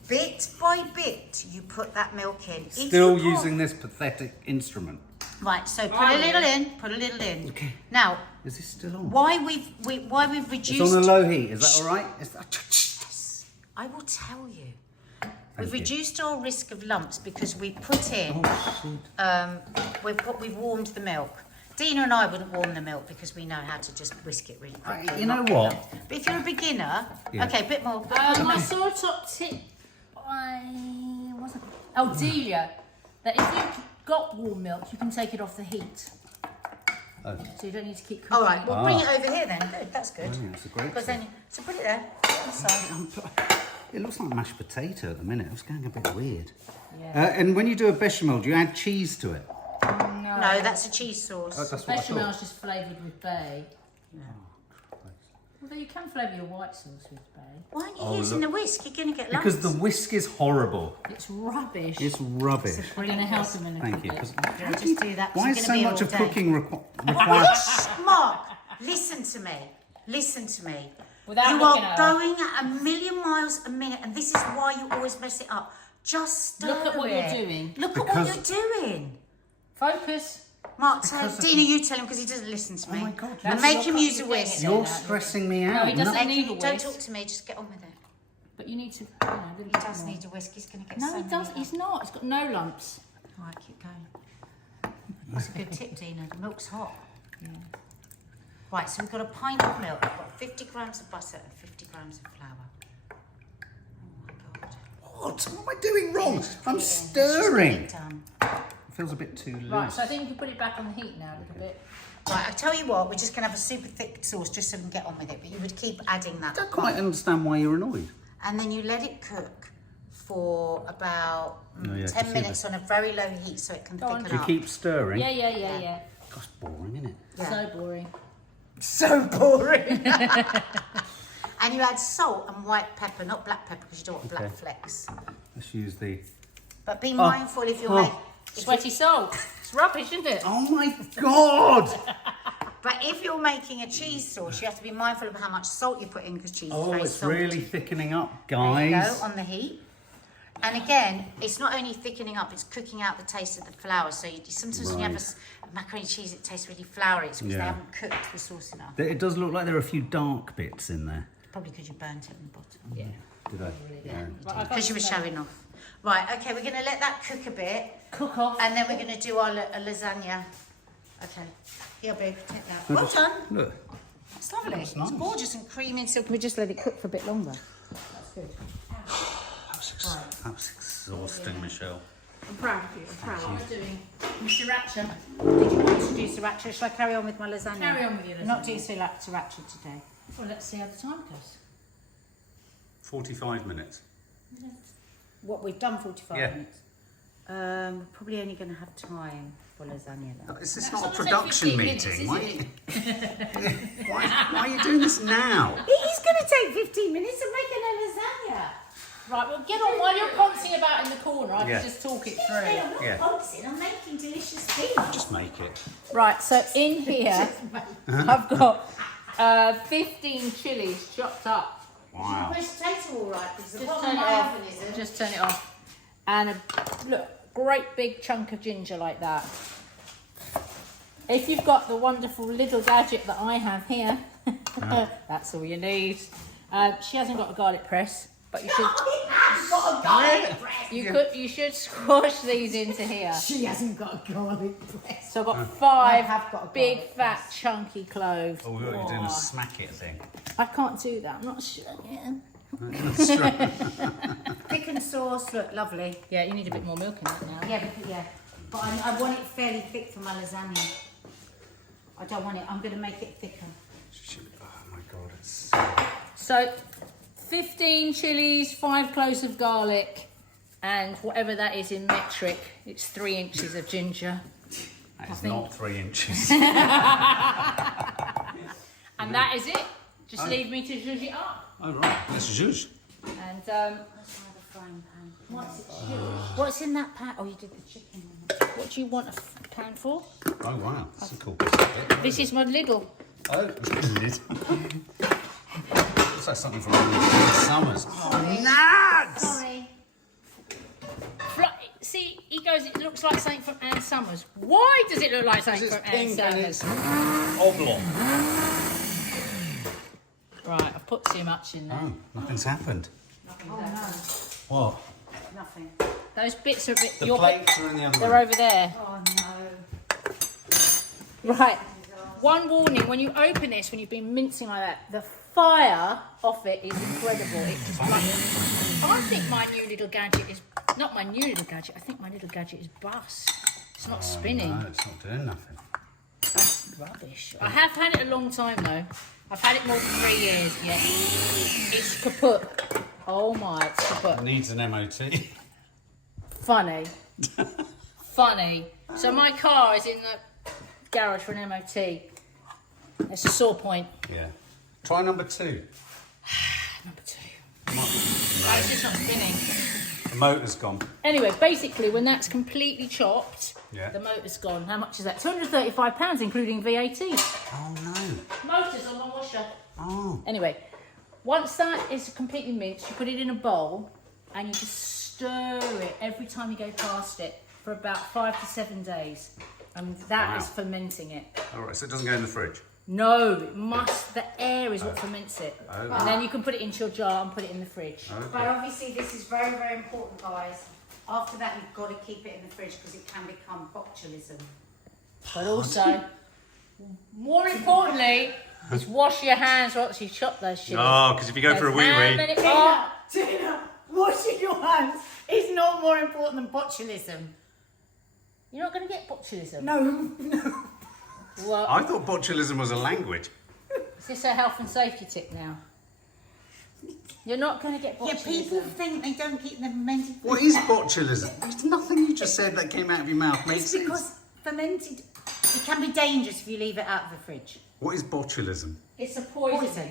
Bit by bit, you put that milk in. If Still you using this pathetic instrument. Right, so put a little in. Put a little in. Okay. Now, Is this still on? why we've reduced? It's on a low heat. Is that all right? Is that... I will tell you. Thank We've you. reduced our risk of lumps because we put in. Oh, shoot. We've warmed the milk. Dina and I wouldn't warm the milk because we know how to just whisk it really quickly. You know not get what? lumps. But if you're a beginner, Yeah. okay, a bit more. My sort of top tip, I wasn't. Oh, Delia, that if you've got warm milk, you can take it off the heat. Oh. So you don't need to keep cooking. All right, well, bring it over here then. Good, that's good. Oh, that's a great Because tip. then, so put it there. On the side. It looks like mashed potato at the minute. It's going a bit weird. Yeah. And when you do a bechamel, do you add cheese to it? No, that's a cheese sauce. That's what I Bechamel thought. is just flavoured with bay. Although you can flavour your white sauce with bay. Why aren't you using the whisk? You're going to get lumps. Because the whisk is horrible. It's rubbish. It's rubbish. We're going to help them in a Thank you. bit. 'Cause Yeah, just do that. 'cause why you're is gonna so be here much all of day. cooking required? Mark, listen to me. Listen to me. Without you looking are at her. going at a million miles a minute, and this is why you always mess it up. Just stir Look at what it. you're doing. Look at what you're doing. Focus. Mark, Because of- Dina, you tell him because he doesn't listen to me. Oh my God, And That's make your him use a cooking whisk. thing. You're stressing me out. No, he doesn't Make need a him- don't whisk. talk to me. Just get on with it. But you need to. He does need a whisk. He's going to get No, so he many doesn't. lumps. He's not. He's got no lumps. All right, keep going. That's a good tip, Dina. The milk's hot. Right, so we've got a pint of milk. We've got 50 grams of butter and 50 grams of flour. Oh my God. What? What am I doing wrong? Just put I'm it in. Let's just stirring. get it done. It feels a bit too loose. Right, so I think you can put it back on the heat now a little bit. Right, I tell you what, we're just going to have a super thick sauce just so we can get on with it. But you would keep adding that. I don't quite understand why you're annoyed. And then you let it cook for about Oh, yeah, I can 10 see minutes that. on a very low heat so it can Go on. thicken Do you up. keep stirring? Yeah. Gosh, boring, isn't it? Yeah. So boring. So boring. And you add salt and white pepper, not black pepper because you don't want black Okay. flecks. Let's use the... But be mindful if you're making... Sweaty salt. It's rubbish, isn't it? Oh my God! But if you're making a cheese sauce, you have to be mindful of how much salt you put in because cheese is Oh, very it's salty. really thickening up, There you guys. go, on the heat. And again, it's not only thickening up, it's cooking out the taste of the flour. So sometimes when you have Right. a macaroni and cheese, it tastes really floury. It's because they Yeah. haven't cooked the sauce enough. It does look like there are a few dark bits in there. Probably because you burnt it on the bottom. Yeah. Did I? Yeah. Because you were showing off. Right, okay, we're going to let that cook a bit. Cook off. And then we're going to do our a lasagna. Okay. Here, babe, take that. Well done. Look. It's lovely. That's It's nice. gorgeous and creamy and silky. We just let it cook for a bit longer. That's good. That was exhausting, Michelle. I'm proud of you. I'm proud. What am I doing? Sriracha. Did you want to do sriracha? Shall I carry on with my lasagna? Carry on with your We're not lasagna. doing sriracha today. Well, let's see how the time goes. 45 minutes. What, we've done 45 Yeah. minutes? We're probably only going to have time for lasagna then. Is this That's not a not gonna take production 15 minutes, meeting? is Why, it? why are you doing this now? It is going to take 15 minutes to make a lasagna. Right, well, get on while you're pouncing about in the corner. I Yeah. can just talk it I'm through. not Yeah. boxing, I'm making delicious things. Just make it. Right, so in here, I've got 15 chilies chopped up. Wow. Mashed potato all right, because the Just bottom turn of it my off. oven isn't. Just turn it off. And a great big chunk of ginger like that. If you've got the wonderful little gadget that I have here, that's all you need. She hasn't got a garlic press, but you should. Got a garlic press. You should squash these into here. She hasn't got a garlic press. So I've got I 5 have got a big, garlic fat, chunky cloves. Oh, we were doing Oh, a smack it thing. I can't do that. I'm not sure. Yeah. Thickened sauce, look, lovely. Yeah, you need a bit more milk in it now. Yeah. But I want it fairly thick for my lasagna. I don't want it, I'm going to make it thicker. Oh my God, it's... So, 15 chilies, 5 cloves of garlic, and whatever that is in metric, it's 3 inches of ginger. That is not 3 inches. And that is it. Just leave me to zhuzh it up. Oh, right. Let's zhuzh. And That's why the frying pan. What's in that pan? Oh, you did the chicken. what do you want a pan for? Oh, wow. That's a cool piece of kit. This is my little. Oh, looks like something from Summers. Oh, nuts! Sorry. See, he goes, it looks like something from Ann Summers. Why does it look like something It's from Ann pink and Summers? it's oblong. Right, I've put too much in there. Oh, nothing's happened. Oh no, What? nothing. Those bits are a bit... The your plates are in the other They're room. over there. Oh no. Right. One warning, when you open this, when you've been mincing like that, the fire off it is incredible. It just I think my new little gadget is... Not my new little gadget, I think my little gadget is bust. It's not spinning. No, it's not doing nothing. That's rubbish. I have had it a long time though. I've had it more than 3 years, yeah. It's kaput. Oh my, it's kaput. It needs an MOT. Funny. Funny. So my car is in the garage for an MOT. It's a sore point. Yeah. Try number 2. Number 2. No, it's just not spinning. The motor's gone. Anyway, basically, when that's completely chopped, Yeah. the motor's gone. How much is that? £235, including VAT. Oh, no. Motor's on my washer. Oh. Anyway, once that is completely minced, you put it in a bowl and you just stir it every time you go past it for about 5 to 7 days. And that is Wow. fermenting it. All right, so it doesn't go in the fridge. No, it must. The air is what ferments it. Okay. And then you can put it into your jar and put it in the fridge. But obviously this is very, very important, guys. After that, you've got to keep it in the fridge because it can become botulism. But also, more importantly, is wash your hands once you chop those shit. Oh, because if you go for a wee-wee... Tina, washing your hands is not more important than botulism. You're not going to get botulism. No. Well, I thought botulism was a language. is this a health and safety tip now? You're not going to get Yeah, botulism. people think they don't keep them fermented. What is botulism? There's nothing you just said that came out of your mouth makes It's sense. because fermented, it can be dangerous if you leave it out of the fridge. What is botulism? It's a poison.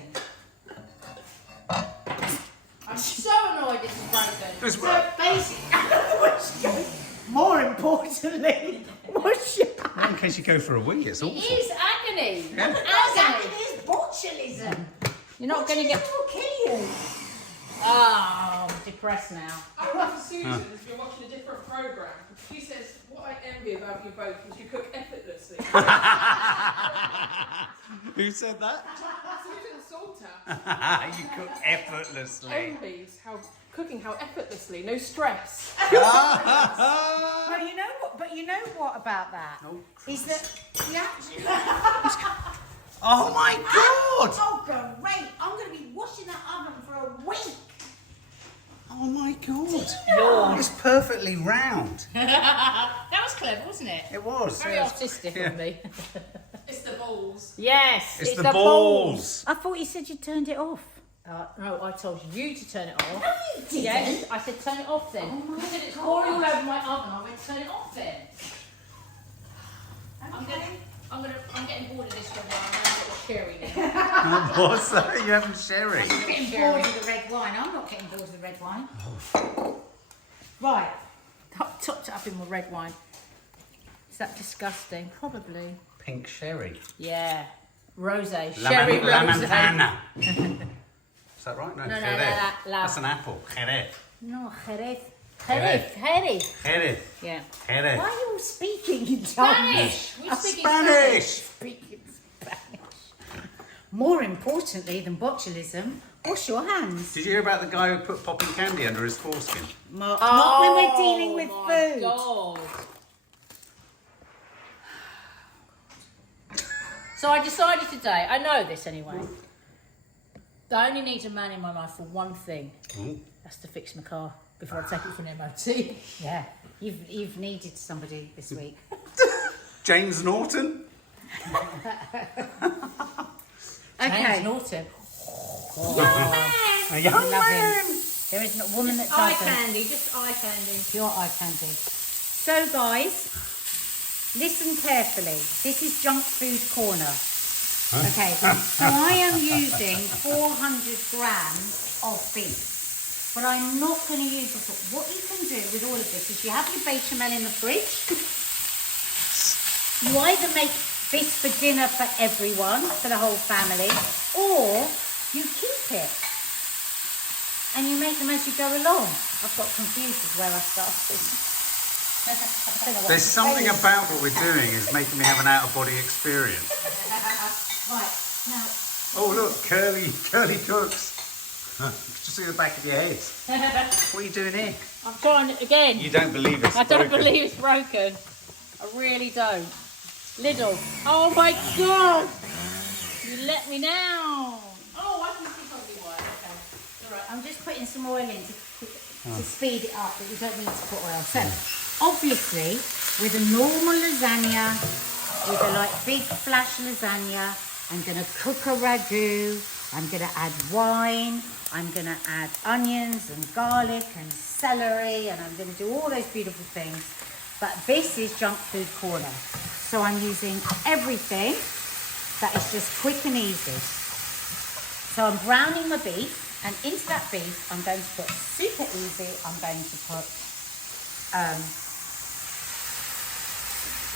I'm so annoyed this is broken. It's- So basically, more importantly, wash your hands. in case you go for a wee, it's It awful. is agony. Yeah. Agony. It is botulism. You're not going to get... will kill you. Oh, I'm depressed now. I remember Susan has been watching a different programme. She says, what I envy about you both is you cook effortlessly. Who said that? Susan Salter You cook effortlessly. envies cooking how effortlessly, no stress. But you know what? But you know what about that? Oh, Is that we actually? Oh my god! Oh great! I'm going to be washing that oven for a week. Oh my god! It's perfectly round. That was clever, wasn't it? It was. Very yes. artistic Yeah. of me. It's the balls. Yes, It's the balls. I thought you said you turned it off. No, I told you to turn it off. No, you didn't. Yes, I said turn it off then. Oh my You said it's God. pouring all over my oven. I went turn it off then. I'm getting bored of this one. I'm going to sherry now. What's that? You having sherry? I'm getting bored with the red wine. I'm not getting bored with the red wine. Right. Topped it up in my red wine. Is that disgusting? Probably. Pink sherry. Yeah. Rosé. Sherry rosé. Lamantana. Is that right? No, No, Jerez. la- That's an apple. Jerez. No, Jerez. Jerez. Jerez. Jerez. Yeah. Jerez. Why are you all speaking in tongues? Spanish. We're speaking Spanish. Speaking Spanish. More importantly than botulism, wash your hands. Did you hear about the guy who put popping candy under his foreskin? Not when we're dealing with Oh my food. God. So I decided today, I know this anyway, that I only need a man in my life for one thing. Ooh. That's to fix my car before I take it for an MOT. Yeah, you've needed somebody this week. James Norton? James Okay. Norton. Your man A young I love man. him. There isn't a woman that Eye doesn't. candy, just eye candy. Pure eye candy. So guys, listen carefully. This is junk food corner. Okay, so I am using 400 grams of beef, but I'm not going to use this. What you can do with all of this is you have your bechamel in the fridge. You either make this for dinner for everyone, for the whole family, or you keep it and you make them as you go along. I've got confused as where I started. I don't know what There's I'm something saying. about what we're doing is making me have an out-of-body experience. Right, now, Oh look, curly cooks. Just see the back of your head. What are you doing here? I'm trying it again. You don't believe it's I don't broken. believe it's broken. I really don't. Lidl. Oh my god! You let me down. Oh, I can see probably why. Okay. all right, I'm just putting some oil in to speed it up, but you don't need to put oil. So, obviously, with a normal lasagna, with a like big flash lasagna, I'm going to cook a ragu, I'm going to add wine, I'm going to add onions and garlic and celery, and I'm going to do all those beautiful things. But this is junk food corner. So I'm using everything that is just quick and easy. So I'm browning my beef, and into that beef I'm going to put, super easy, I'm going to put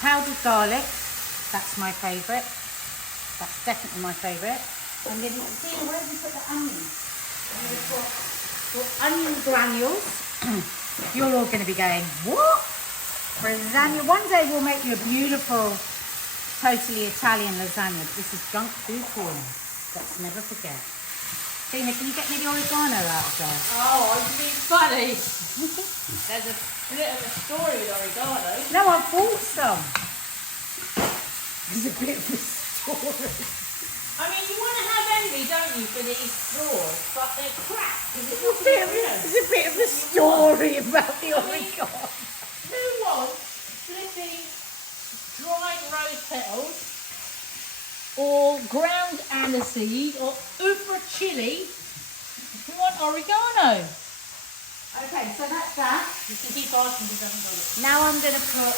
powdered garlic. That's my favourite. That's definitely my favourite. I'm going to see, where have you put the onions? I'm going to put onion granules. You're all going to be going, what? For lasagna. One day we'll make you a beautiful, totally Italian lasagna. This is junk food corner. Let's never forget. Tina, can you get me the oregano out of there? Oh, you being funny. There's a bit of a story with oregano. No, I bought some. There's a bit of a story. I mean, you want to have envy, don't you, for these drawers, but they're crap. Because it's not There's a bit of a story about the oregano. Who wants flipping dried rose petals or ground aniseed or upra chili? We want oregano. Okay, so that's that. You can keep asking because I haven't got it. Now I'm going to put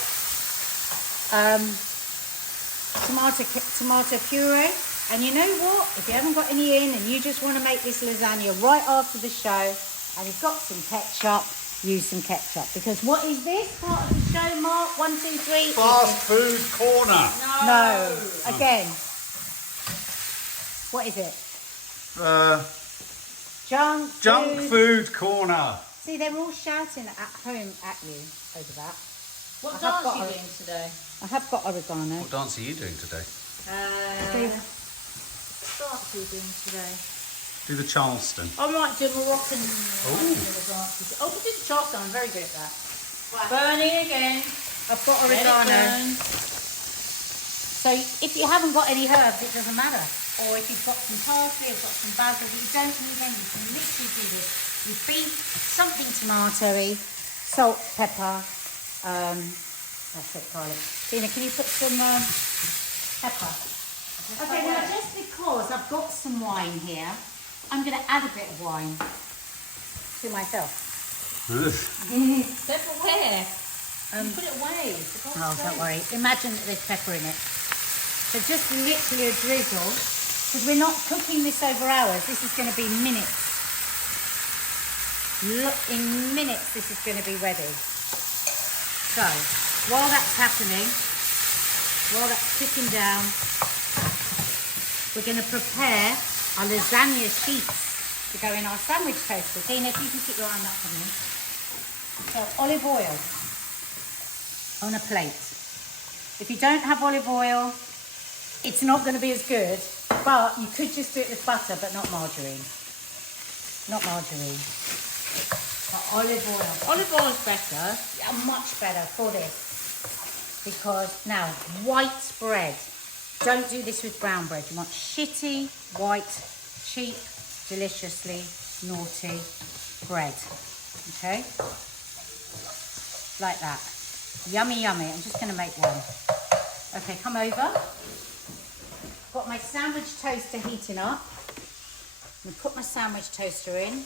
tomato puree. And you know what? If you haven't got any in and you just want to make this lasagna right after the show and you've got some ketchup, use some ketchup. Because what is this part of the show, Mark? 1, 2, 3. Fast food corner. No. Again. What is it? Junk food corner. See, they're all shouting at home at you over that. What I have dance got are you a- doing today? I have got oregano. What dance are you doing today? Steve, What dance are you doing today? Do the Charleston. I might do Moroccan little dances. Oh, we did the Charleston. I'm very good at that. Burning again. I've got Let it oregano. burn. So if you haven't got any herbs, it doesn't matter. Or if you've got some parsley, you've got some basil, but you don't need any. You can literally do this with beef, something tomatoey, salt, pepper, that's it, garlic. Tina, can you put some pepper? Okay, now just because I've got some wine here, I'm going to add a bit of wine to myself. Pepper where? Put it away. for God's Oh, sake. don't worry. Imagine that there's pepper in it. So just literally a drizzle, because we're not cooking this over hours. This is going to be minutes. Look, in minutes this is going to be ready. So while that's happening, while that's cooking down, we're going to prepare our lasagna sheets to go in our sandwich toaster. Tina, if you can keep your hand up for me. So olive oil on a plate. If you don't have olive oil, it's not going to be as good, but you could just do it with butter, but not margarine. Not margarine. But olive oil. Olive oil is better. Yeah, much better for this. Because now, white bread. Don't do this with brown bread. You want shitty, white, cheap, deliciously naughty bread. Okay? Like that. Yummy, yummy. I'm just going to make one. Okay, come over. Got my sandwich toaster heating up. I'm gonna put my sandwich toaster in.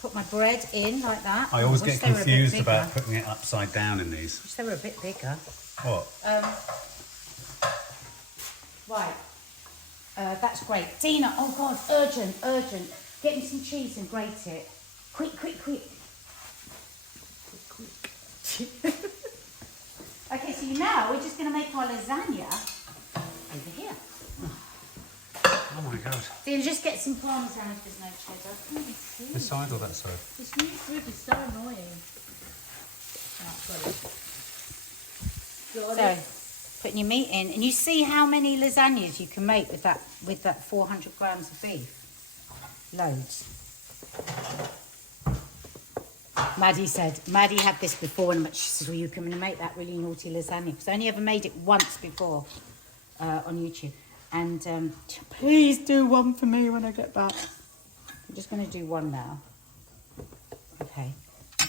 Put my bread in like that. I always wish get they were a bit confused bigger. about putting it upside down in these. Wish they were a bit bigger. What? Right. That's great. Dina, oh God, urgent. Get me some cheese and grate it. Quick. Okay, so now we're just going to make our lasagna over here. Oh my god. Dina, just get some parmesan if there's no cheddar. This side or that side? This new group is so annoying. So, putting your meat in, and you see how many lasagnas you can make with that 400 grams of beef. Loads. Maddie had this before, and she said, well, you can make that really naughty lasagna. Because I only ever made it once before on YouTube. And please do one for me when I get back. I'm just going to do one now. Okay.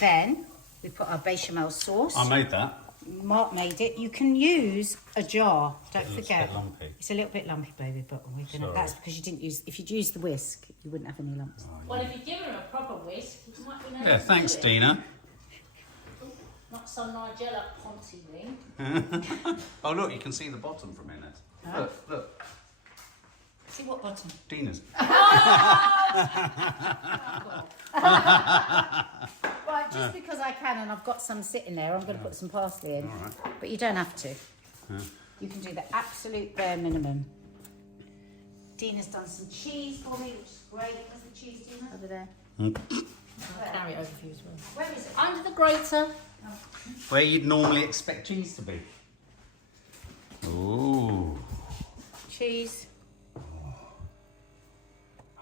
Then we put our bechamel sauce. I made that. Mark made it. You can use a jar. Don't It looks forget. a bit lumpy. It's a little bit lumpy, baby, but we're gonna. Sorry. That's because you didn't use. If you'd used the whisk, you wouldn't have any lumps. Well, if you give her a proper whisk, it might be nice. Yeah, thanks, Dina. Not some Nigella Ponty ring. Oh look, you can see the bottom from in it. Look, See what bottom? Dina's. Right, just because I can and I've got some sitting there, I'm going to put some parsley in. All right. But you don't have to. You can do the absolute bare minimum. Dina's done some cheese for me, which is great. Where's the cheese, Dina? Over there. Mm. I'll carry it over for you as well. Where is it? Under the grater. Where you'd normally expect cheese to be. Ooh. Cheese.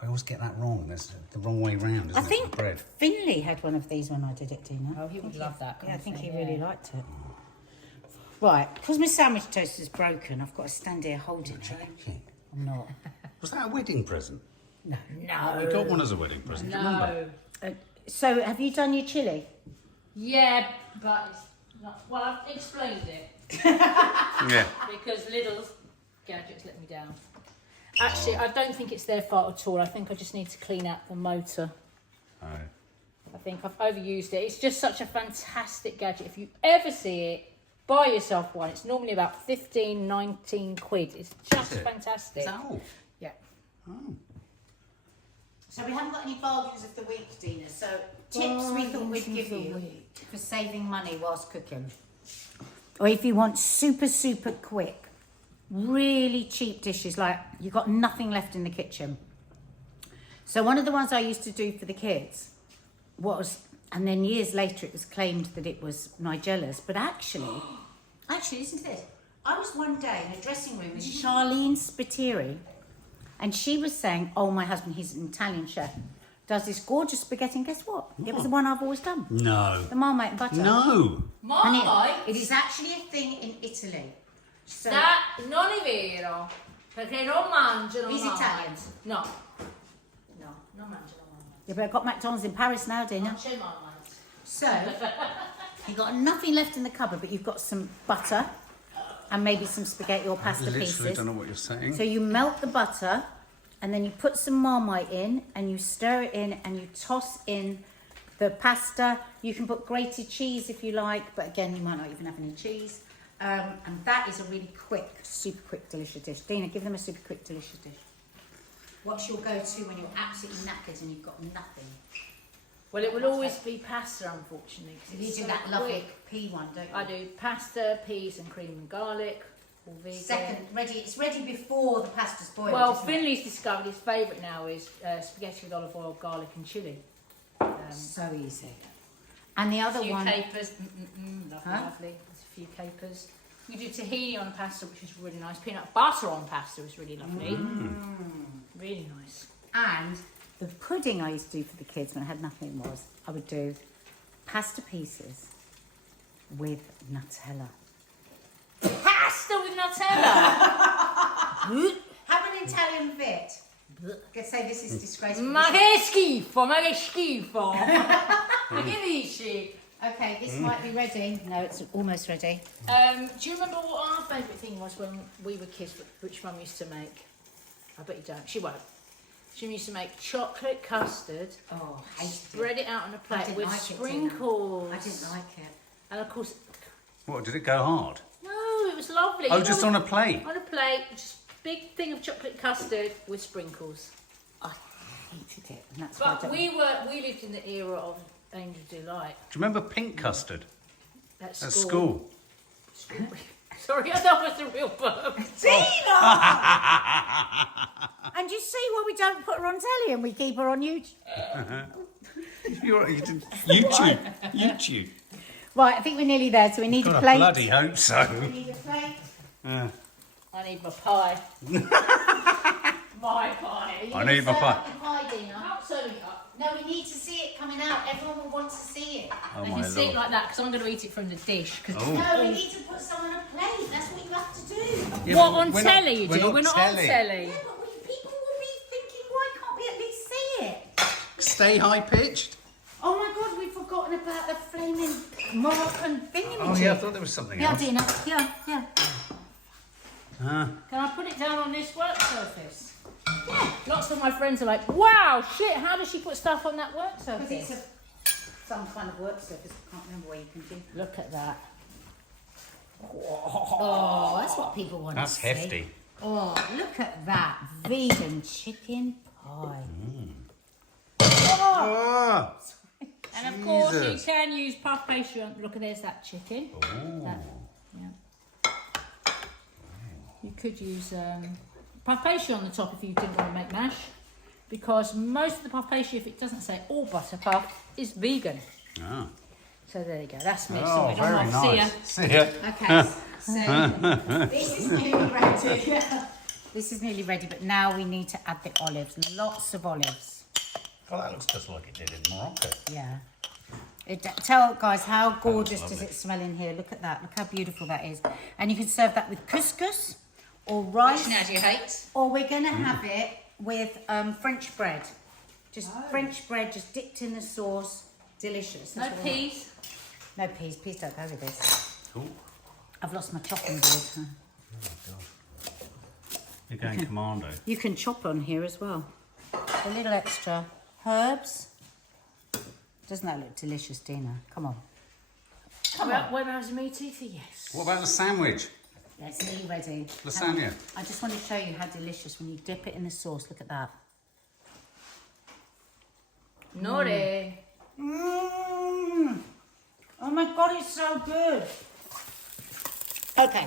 I always get that wrong. That's the wrong way round, isn't I it? think The bread. Finley had one of these when I did it, Dina. Oh, he would love that. Yeah, I think he kind of really thing, yeah. liked it. Right, because my sandwich toaster's broken, I've got to stand here holding it. Joking. I'm not. Was that a wedding present? No. I got one as a wedding present. do you remember? No. So, have you done your chili? Yeah, but it's not. Well, I've explained it Yeah. because Lidl's gadgets let me down. Actually, I don't think it's their fault at all. I think I just need to clean out the motor. Oh. I think I've overused it. It's just such a fantastic gadget. If you ever see it, buy yourself one. It's normally about 15, 19 quid. It's just Is it? fantastic. Is that all? Yeah. Oh. So we haven't got any bargains of the week, Dina. So tips we thought we'd give you for saving money whilst cooking. Or if you want super quick, really cheap dishes, like you've got nothing left in the kitchen. So one of the ones I used to do for the kids was, and then years later it was claimed that it was Nigella's, but actually listen to this. I was one day in a dressing room with Charlene Spiteri, and she was saying, oh, my husband, he's an Italian chef, does this gorgeous spaghetti, and guess what? It was the one I've always done. No. The Marmite and butter. No. And Marmite? it is actually a thing in Italy. So, Non è vero, perché non mangiano He's Marmite. Italian. No, no. non mangiano Marmite. Yeah, but I've got McDonald's in Paris now, Dina. Non c'è Marmite. So, you've got nothing left in the cupboard, but you've got some butter and maybe some spaghetti or pasta Literally pieces. don't know what you're saying. So you melt the butter and then you put some Marmite in and you stir it in and you toss in the pasta. You can put grated cheese if you like, but again, you might not even have any cheese. And that is a really quick, super quick, delicious dish. Dina, give them a super quick, delicious dish. What's your go-to when you're absolutely knackered and you've got nothing? Well, it will always be pasta, unfortunately. 'cause You it's do so that lovely quick. pea one, don't you? I do pasta, peas, and cream and garlic. All vegan. Second, ready. It's ready before the pasta's boiled. Well, isn't it? Finley's discovered his favourite now is spaghetti with olive oil, garlic, and chilli. So easy. And the A other few one, capers, lovely, Huh? lovely. There's a few capers. You do tahini on pasta, which is really nice. Peanut butter on pasta is really lovely. Really nice. and the pudding I used to do for the kids when I had nothing was I would do pasta pieces with Nutella. Pasta with Nutella. Have an Italian bit. Could say this is disgraceful. Ma che schifo, ma che schifo. Ma che dici? Okay, this might be ready. No, it's almost ready. Do you remember what our favourite thing was when we were kids, which Mum used to make? I bet you don't. She won't. She used to make chocolate custard, Oh, I hate spread it out on a I plate didn't with like it, Tina. sprinkles. I didn't like it. And of course, What, did it go hard? no, it was lovely. Oh, You just know, on a plate? On a plate, just big thing of chocolate custard with sprinkles. I hated it. And that's why I But don't... we lived in the era of Angel Delight Do you remember pink custard at at school. school? Sorry, that was a real burp. And you see why we don't put her on telly and we keep her on YouTube? YouTube. Right, I think we're nearly there, so we need God, a I plate. bloody hope so. We need a plate. I need my pie. My pie. I need my pie. Pie, Dina. Not serving it up. No, we need to see it coming out. Everyone will want to see it. Oh I my can see it lord. like that because I'm going to eat it from the dish. 'Ause Oh. No, we need to put some on a plate. That's what you have to do. Yeah, what but on we're telly not- you we're do? not We're not telly. on telly. Yeah, but people will be thinking, why can't we at least see it? Stay high pitched. Oh my God, we've forgotten about the flaming Moroccan thingamajig. Oh yeah, I thought there was something Yeah, else. Dina. Yeah, yeah. Can I put it down on this work surface? Yeah. Lots of my friends are like, wow, shit, how does she put stuff on that work Because it's surface? some kind of work surface. I can't remember where you can do. Look at that. Oh, that's what people want That's to see. hefty. Oh, look at that vegan chicken pie. Oh, And of course, you Jesus. can use puff pastry on. Look at there's that chicken. That, yeah. You could use puff pastry on the top if you didn't want to make mash, because most of the puff pastry, if it doesn't say all butter puff, is vegan. Oh. So there you go. That's me. Oh, sorted. very I'm off. See ya. nice. See ya. Okay, so this is nearly ready. This is nearly ready, but now we need to add the olives. Lots of olives. Oh, that looks just like it did in Morocco. Yeah. Tell guys how gorgeous lovely. does it smell in here. Look at that. Look how beautiful that is. And you can serve that with couscous or rice. Which Nadia hates. Or we're going to have it with French bread. Just French bread, just dipped in the sauce. Delicious. No That's what I want. peas. No peas. Please don't go with this. Ooh. I've lost my chopping board. You're going commando. You can chop on here as well. A little extra herbs. Doesn't that look delicious, Dina? Come on. When I was meat eater, yes. What about the sandwich? Yeah, it's nearly ready. Lasagna. I just want to show you how delicious when you dip it in the sauce. Look at that. Naughty. Mmm. Oh my God, it's so good. Okay.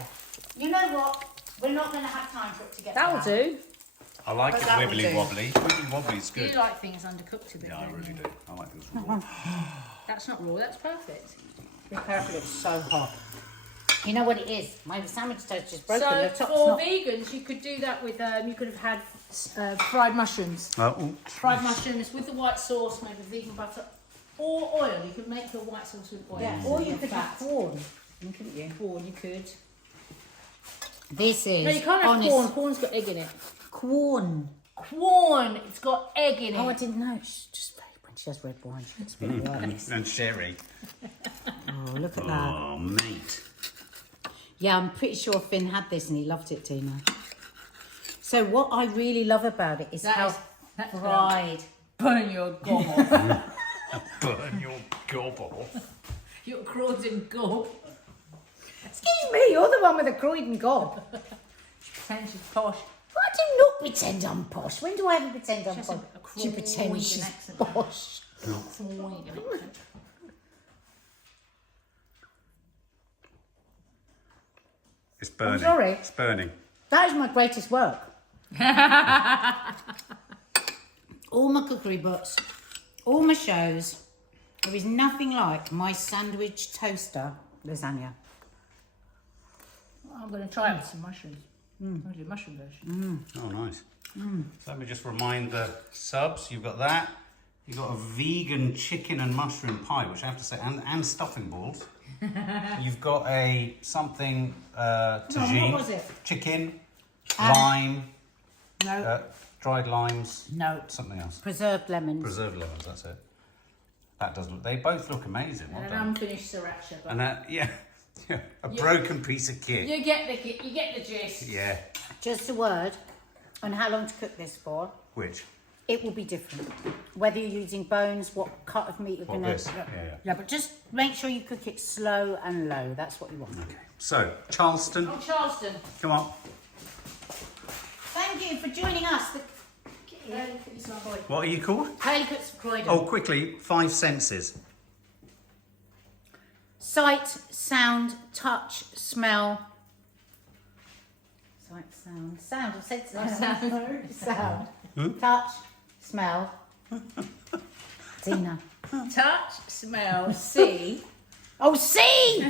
You know what? We're not going to have time for it to get That'll down. do. I like But it that will wibbly do. wobbly. Wibbly wobbly's You good. like things undercooked a bit. Yeah, I don't really you? do. I like things raw. That's not raw. That's perfect. Be careful, it's so hot. You know what it is? My sandwich toast is broken. So the top's for not. vegans, you could do that with. You could have had fried mushrooms. Ooh. Fried mushrooms with the white sauce, maybe vegan butter or oil. You could make your white sauce with oil. Yeah, or you could have corn. Couldn't you? corn. You could. This is No, you can't have honest. corn. Corn's got egg in it. Corn. Corn. It's got egg in it. Oh, I didn't know. She's just very, when she has red wine, she gets very white. And sherry. Oh, look at that. Oh, mate. Yeah, I'm pretty sure Finn had this and he loved it, Tina. So what I really love about it is how that's fried. burn your gob off. Burn your gobble. Your Croydon gob. Excuse me, you're the one with the Croydon gob. Pretend she's posh. I do not pretend I'm posh. When do I ever pretend I'm She has posh? a She pretends Croydon she's accent. posh. Croydon accent. It's burning. sorry. It's burning. That is my greatest work. All my cookery books, all my shows. There is nothing like my sandwich toaster lasagna. I'm going to try it with some mushrooms. I'm going to do mushroom version. Oh, nice. So let me just remind the subs, you've got that. You've got a vegan chicken and mushroom pie, which I have to say, and stuffing balls. You've got a something tagine. what was it? Chicken, lime, No, dried limes, no. something else. Preserved lemons. Preserved lemons, that's it. That does look, they both look amazing. Well And an done. unfinished sriracha. But And that, yeah, a broken piece of kit. you get the gist. Yeah. Just a word. on how long to cook this for. Which? It will be different. Whether you're using bones, what cut of meat you're What, going this? to... Yeah. Yeah, but just make sure you cook it slow and low. That's what you want. Okay. So, Charleston, Oh, Charleston. come on. Thank you for joining us. What are you called? Curly Cooks of Croydon. Oh, quickly, 5 senses. Sight, sound, touch, smell. Sight, sound. Sound. I said sound. Sound. Touch, smell. Tina. Touch, smell, see. Oh, see!